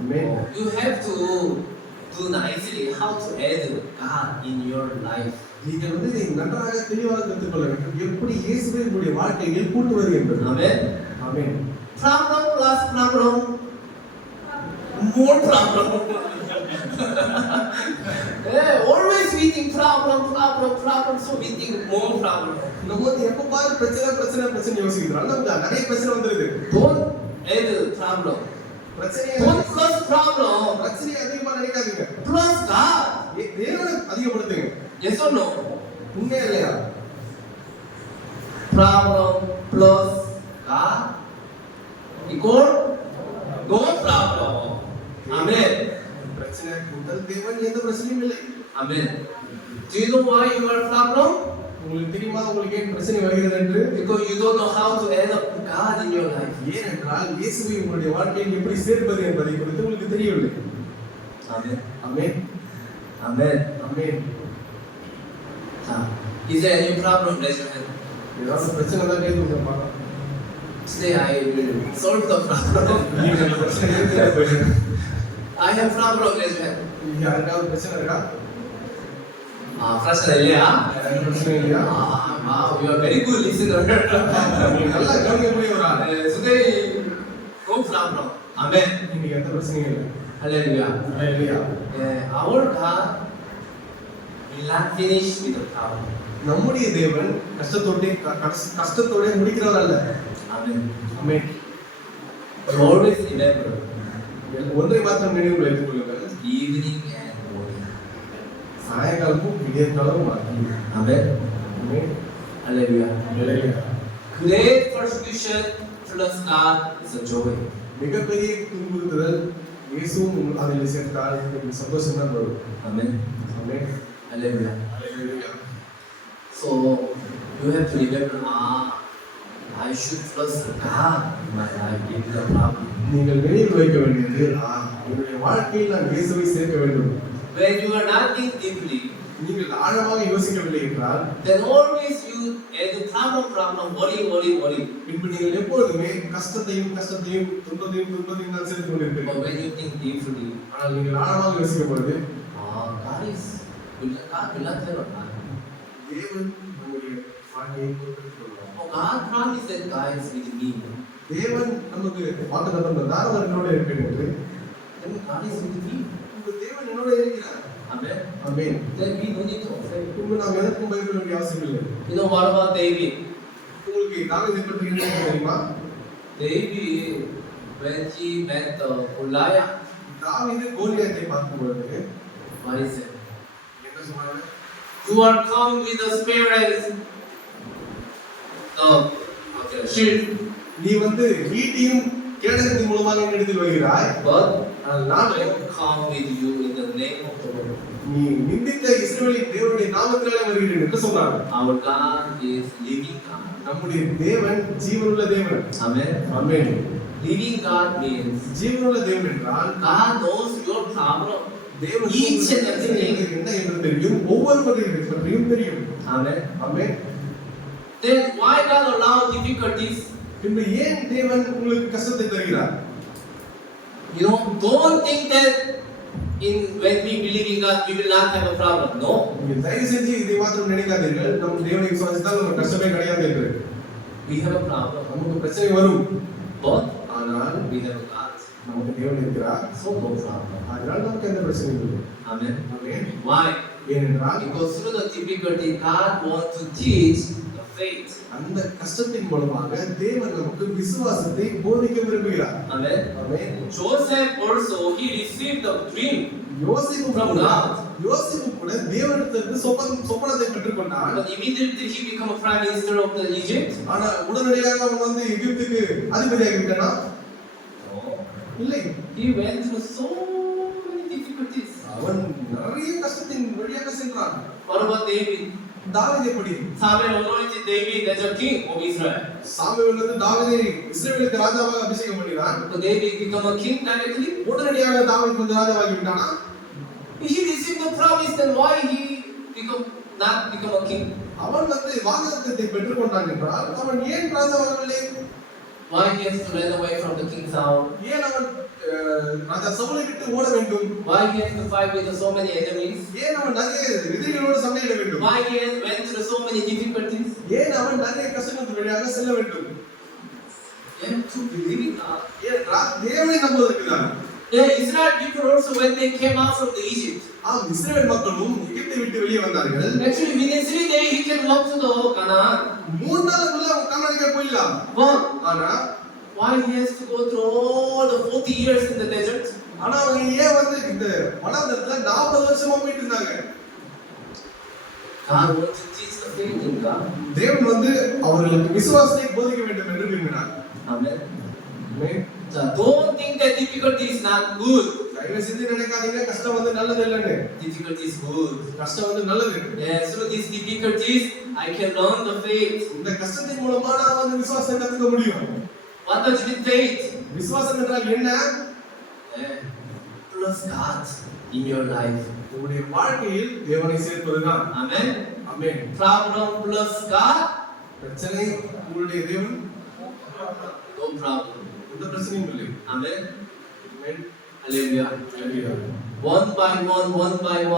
Amen. You have to do nicely how to add God in your life. நீங்கள் வந்து இதை நன்றாக தெளிவாக கற்றுக்கொள்ள வேண்டும். எப்படி இயேசுவை உங்களுடைய வாழ்க்கையில் கூட்டுவது என்பது. Amen. Amen. Problem plus problem, more problem. Yeah, always we think problem, so we think more problem. நம்ம வந்து எப்ப பாரு பிரச்சனை யோசிக்கிறோம். நமக்கு நிறைய பிரச்சனை வந்துருது. Don't add problem. Don't plus problem. பிரச்சனை அதிகமா நினைக்காதீங்க. Plus God. தேவனை அதிகப்படுத்துங்க. Yes or no? உண்மையா இல்லையா? Problem plus God equal no problem. Amen. பிரச்சனை கூட்டல் தேவன் எந்த பிரச்சனையும் இல்லை. Amen. Do you know why you have a problem? உங்களுக்கு தெரியுமா உங்களுக்கு ஏன் பிரச்சனை வருகிறது என்று? Because you don't know how to add up God in your life. ஏனென்றால் இயேசுவை உங்களுடைய வாழ்க்கையில் எப்படி சேர்ப்பது என்பதை குறித்து உங்களுக்கு தெரியவில்லை. Amen. Amen. Amen. Amen. Is there any problem? Raise your hand. ஏதாவது பிரச்சனை தான் கேட்குங்க பாக்கலாம். Today I will solve the problem. நீங்க அந்த பிரச்சனை இருக்கு. I have problem. Raise your hand. யாருக்காவது பிரச்சனை இருக்கா? பிரச்சனை இல்லையா? யாருக்காவது பிரச்சனை இல்லையா? Wow, you are very good listener. நீங்க நல்லா கவனிக்கக்கூடிய ஒரு ஆள். Today no problem. Amen. இன்னைக்கு எந்த பிரச்சனையும் இல்லை. Hallelujah. Hallelujah. Our God will not finish with the problem. நம்முடைய தேவன் கஷ்டத்தோட முடிக்கிறவர் அல்ல. Amen. Amen. You always remember ஒன்றை மாத்திரம் நினைவில் வைத்துக் கொள்ளுங்கள். evening and morning. சாயங்காலமும் விடியற்காலமும் மாற்றி. Amen. Amen. Hallelujah. Hallelujah. Great persecution plus God is a joy. மிகப்பெரிய துன்புறுத்தல் இயேசுவும் அதில் சேர்த்தால் எனக்கு சந்தோஷம் தான் வரும். Amen. Amen. Hallelujah. Hallelujah. So you have to remember, I should trust God in my life, in the problem. நீங்கள் நினைவில் வைக்க வேண்டியது என்னுடைய வாழ்க்கையில் நான் இயேசுவை சேர்க்க வேண்டும். When you are not thinking deeply, நீங்கள் ஆழமாக யோசிக்கவில்லை என்றால் then always you as a problem, worry. பின்பு நீங்கள் எப்பொழுதுமே கஷ்டத்தையும் துன்பத்தையும் தான் சேர்த்து But கொண்டிருப்பீர்கள். when you think deeply, ஆனால் நீங்கள் ஆழமாக யோசிக்கும் பொழுது God will not fail us. தேவன் நம்முடைய வாழ்க்கையை பொறுப்பெடுத்துக் கொள்வார். God promised that God is with me. தேவன் நமக்கு வாக்குத்தத்தம் தந்தார், அவர் என்னோட இருப்பேன் என்று. Then God is with me. உங்கள் தேவன் என்னோட இருக்கிறார். Amen. Amen. Then we don't need to afraid. பின்பு நாம் எதற்கும் பயப்பட வேண்டிய அவசியம் இல்லை. You know what about David? உங்களுக்கு தாவீதை பற்றி என்ன தெரியுமா? David, when he met Goliath, தாவீது கோலியாத்தை பார்க்கும் பொழுது what is it? என்ன சொன்னாங்க? You are come with the spirit, shield, நீ வந்து ஈட்டியும் கேடகத்தின் மூலமாக என்னிடத்தில் வருகிறாய். but நான் I come with you in the name of the Lord. நீ நிந்தித்த இஸ்ரவேலின் தேவனுடைய நாமத்தினாலே வருகிறேன் என்று சொன்னார். Our God is living God. நம்முடைய தேவன் ஜீவனுள்ள தேவன். Amen. ஆமென். Living God means ஜீவனுள்ள தேவன் என்றால் God knows your problem. தேவன் Each and everything. என்ன என்று தெரியும், ஒவ்வொருவரையும் பற்றியும் தெரியும். Amen. Amen. Then why God allow difficulties? பின்பு ஏன் தேவன் உங்களுக்கு கஷ்டத்தை தருகிறார்? You know, don't think that when we believe in God, we will not have a problem. No. நீங்க தயவு செஞ்சு இதை மாத்திரம் நினைக்காதீர்கள், நம் தேவனை விசுவாசித்தால் நமக்கு கஷ்டமே கிடையாது என்று. We have a problem. நமக்கு பிரச்சனை வரும், But ஆனால் we have a God. நமக்கு தேவன் இருக்கிறார். So no problem. அதனால் நமக்கு எந்த பிரச்சனையும் இல்லை. Amen. ஆமென். Why? ஏனென்றால் Because through the difficulty, God wants to teach the faith. அந்த கஷ்டத்தின் மூலமாக தேவன் நமக்கு விசுவாசத்தை போதிக்க விரும்புகிறார். Amen. Amen. Joseph also, he received the dream. யோசேப்பு From கூட God. யோசேப்பு கூட தேவனிடத்திலிருந்து சொப்பனத்தை பெற்றுக்கொண்டான். But immediately he became a prime minister of the Egypt. ஆனா உடனடியாக அவன் வந்து எகிப்துக்கு அதிபதியாகி விட்டானா? No. இல்லை. He went through so many difficulties. அவன் நிறைய கஷ்டத்தின் வழியாக சென்றான். What about David? தாவீது எப்படி? Samuel anointed David as a king of Israel. Samuel வந்து தாவீதை இஸ்ரவேலுக்கு ராஜாவாக அபிஷேகம் பண்ணினான். So David became a king directly. உடனடியாக தாவீது வந்து ராஜாவாகி விட்டானா? He received the promise, then why he not become a king? அவன் வந்து வாக்குத்தத்தத்தை பெற்றுக்கொண்டான் என்றால் அவன் ஏன் ராஜாவாகவில்லை? Why he has to run away from the king Saul? ஏன் அவன் ராஜா சவுலை விட்டு ஓட வேண்டும்? Why he has to fight with so many enemies? ஏன் அவன் நிறைய எதிரிகளோடு சண்டையிட வேண்டும்? Why he has went through so many difficulties? ஏன் அவன் நிறைய கஷ்டத்தின் வழியாக செல்ல வேண்டும்? And to believe in God. ஏனென்றால் தேவனை நம்புவதற்கு தான். The Israel people also, when they came out from the Egypt, ஆம், இஸ்ரவேல் மக்களும் எகிப்தை விட்டு வெளியே வந்தார்கள். actually within 3 days he can walk to the Canaan. 3 நாளுக்குள்ள அவன் கானானுக்கு போயிடலாம். But ஆனா why he has to go through all the 40 years in the desert? ஆனா அவங்க ஏன் வந்து இந்த வனாந்தரத்துல 40 வருஷமா போயிட்டு இருந்தாங்க? God wants to teach the faith in God. தேவன் வந்து அவர்களுக்கு விசுவாசத்தை போதிக்க வேண்டும் என்று விரும்பினார். Amen. Amen. So don't think that difficulty is not good. தயவு செஞ்சு நினைக்காதீங்க கஷ்டம் வந்து நல்லது இல்லைன்னு. Difficulty is good. கஷ்டம் வந்து நல்லது. Yes, through these difficulties, I can learn the faith. இந்த கஷ்டத்தின் மூலமா நான் வந்து விசுவாசத்தை கத்துக்க முடியும். What does it mean faith? விசுவாசம் என்றால் என்ன? Plus God in your life. உங்களுடைய வாழ்க்கையில் தேவனை சேர்ப்பதுதான். Amen. ஆமென். Problem plus God, பிரச்சனை உங்களுடைய தேவன், no problem. எந்த பிரச்சனையும் இல்லை. Amen. Amen. Hallelujah. Hallelujah. One by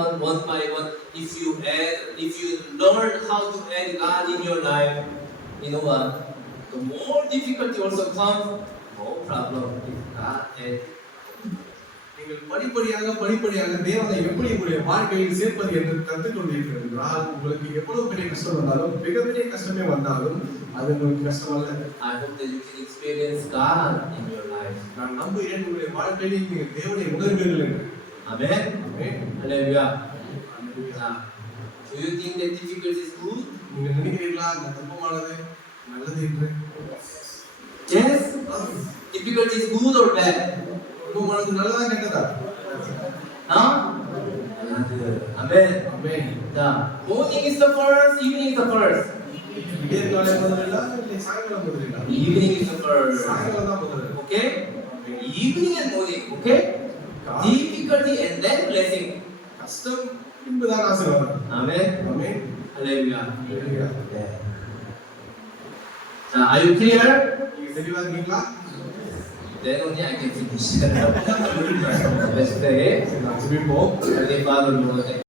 one. If you learn how to add God in your life, you know what? The more difficulty also comes, no problem. If God add. நீங்கள் படிப்படியாக தேவனை எப்படி உங்களுடைய வாழ்க்கையில் சேர்ப்பது என்று கற்றுக்கொண்டீர்கள் என்றால் உங்களுக்கு எவ்வளவு பெரிய கஷ்டம் வந்தாலும் மிகப்பெரிய கஷ்டமே வந்தாலும் அது உங்களுக்கு கஷ்டம் அல்ல. I hope that you can experience God in your life. நான் நம்புகிறேன் உங்களுடைய வாழ்க்கையில் நீங்கள் தேவனை உணர்வீர்கள் என்று. Amen. Amen. Hallelujah. Hallelujah. Do you think that difficulty is good? நீங்கள் நினைக்கிறீர்களா இந்த துன்பமானது நல்லது என்று? Yes. Difficulty is good or bad? இப்போ உங்களுக்கு நல்லதா கேட்டதா? Huh? Amen. Amen. The morning is the first, evening is the first. விடியற்காலை முதல்ல இல்லை சாயங்காலம் முதல்ல? Evening is the first. சாயங்காலம் தான் முதல்ல. Okay? Evening and morning. Okay? Difficulty and then blessing. கஷ்டம் பின்புதான் ஆசீர்வாதம். Amen. Amen. Hallelujah. Hallelujah. Are you clear? நீங்க தெளிவா இருக்கீங்களா? Then only I can finish. Let's pray. சரி, நாம் ஜெபிப்போம். Heavenly Father, Lord,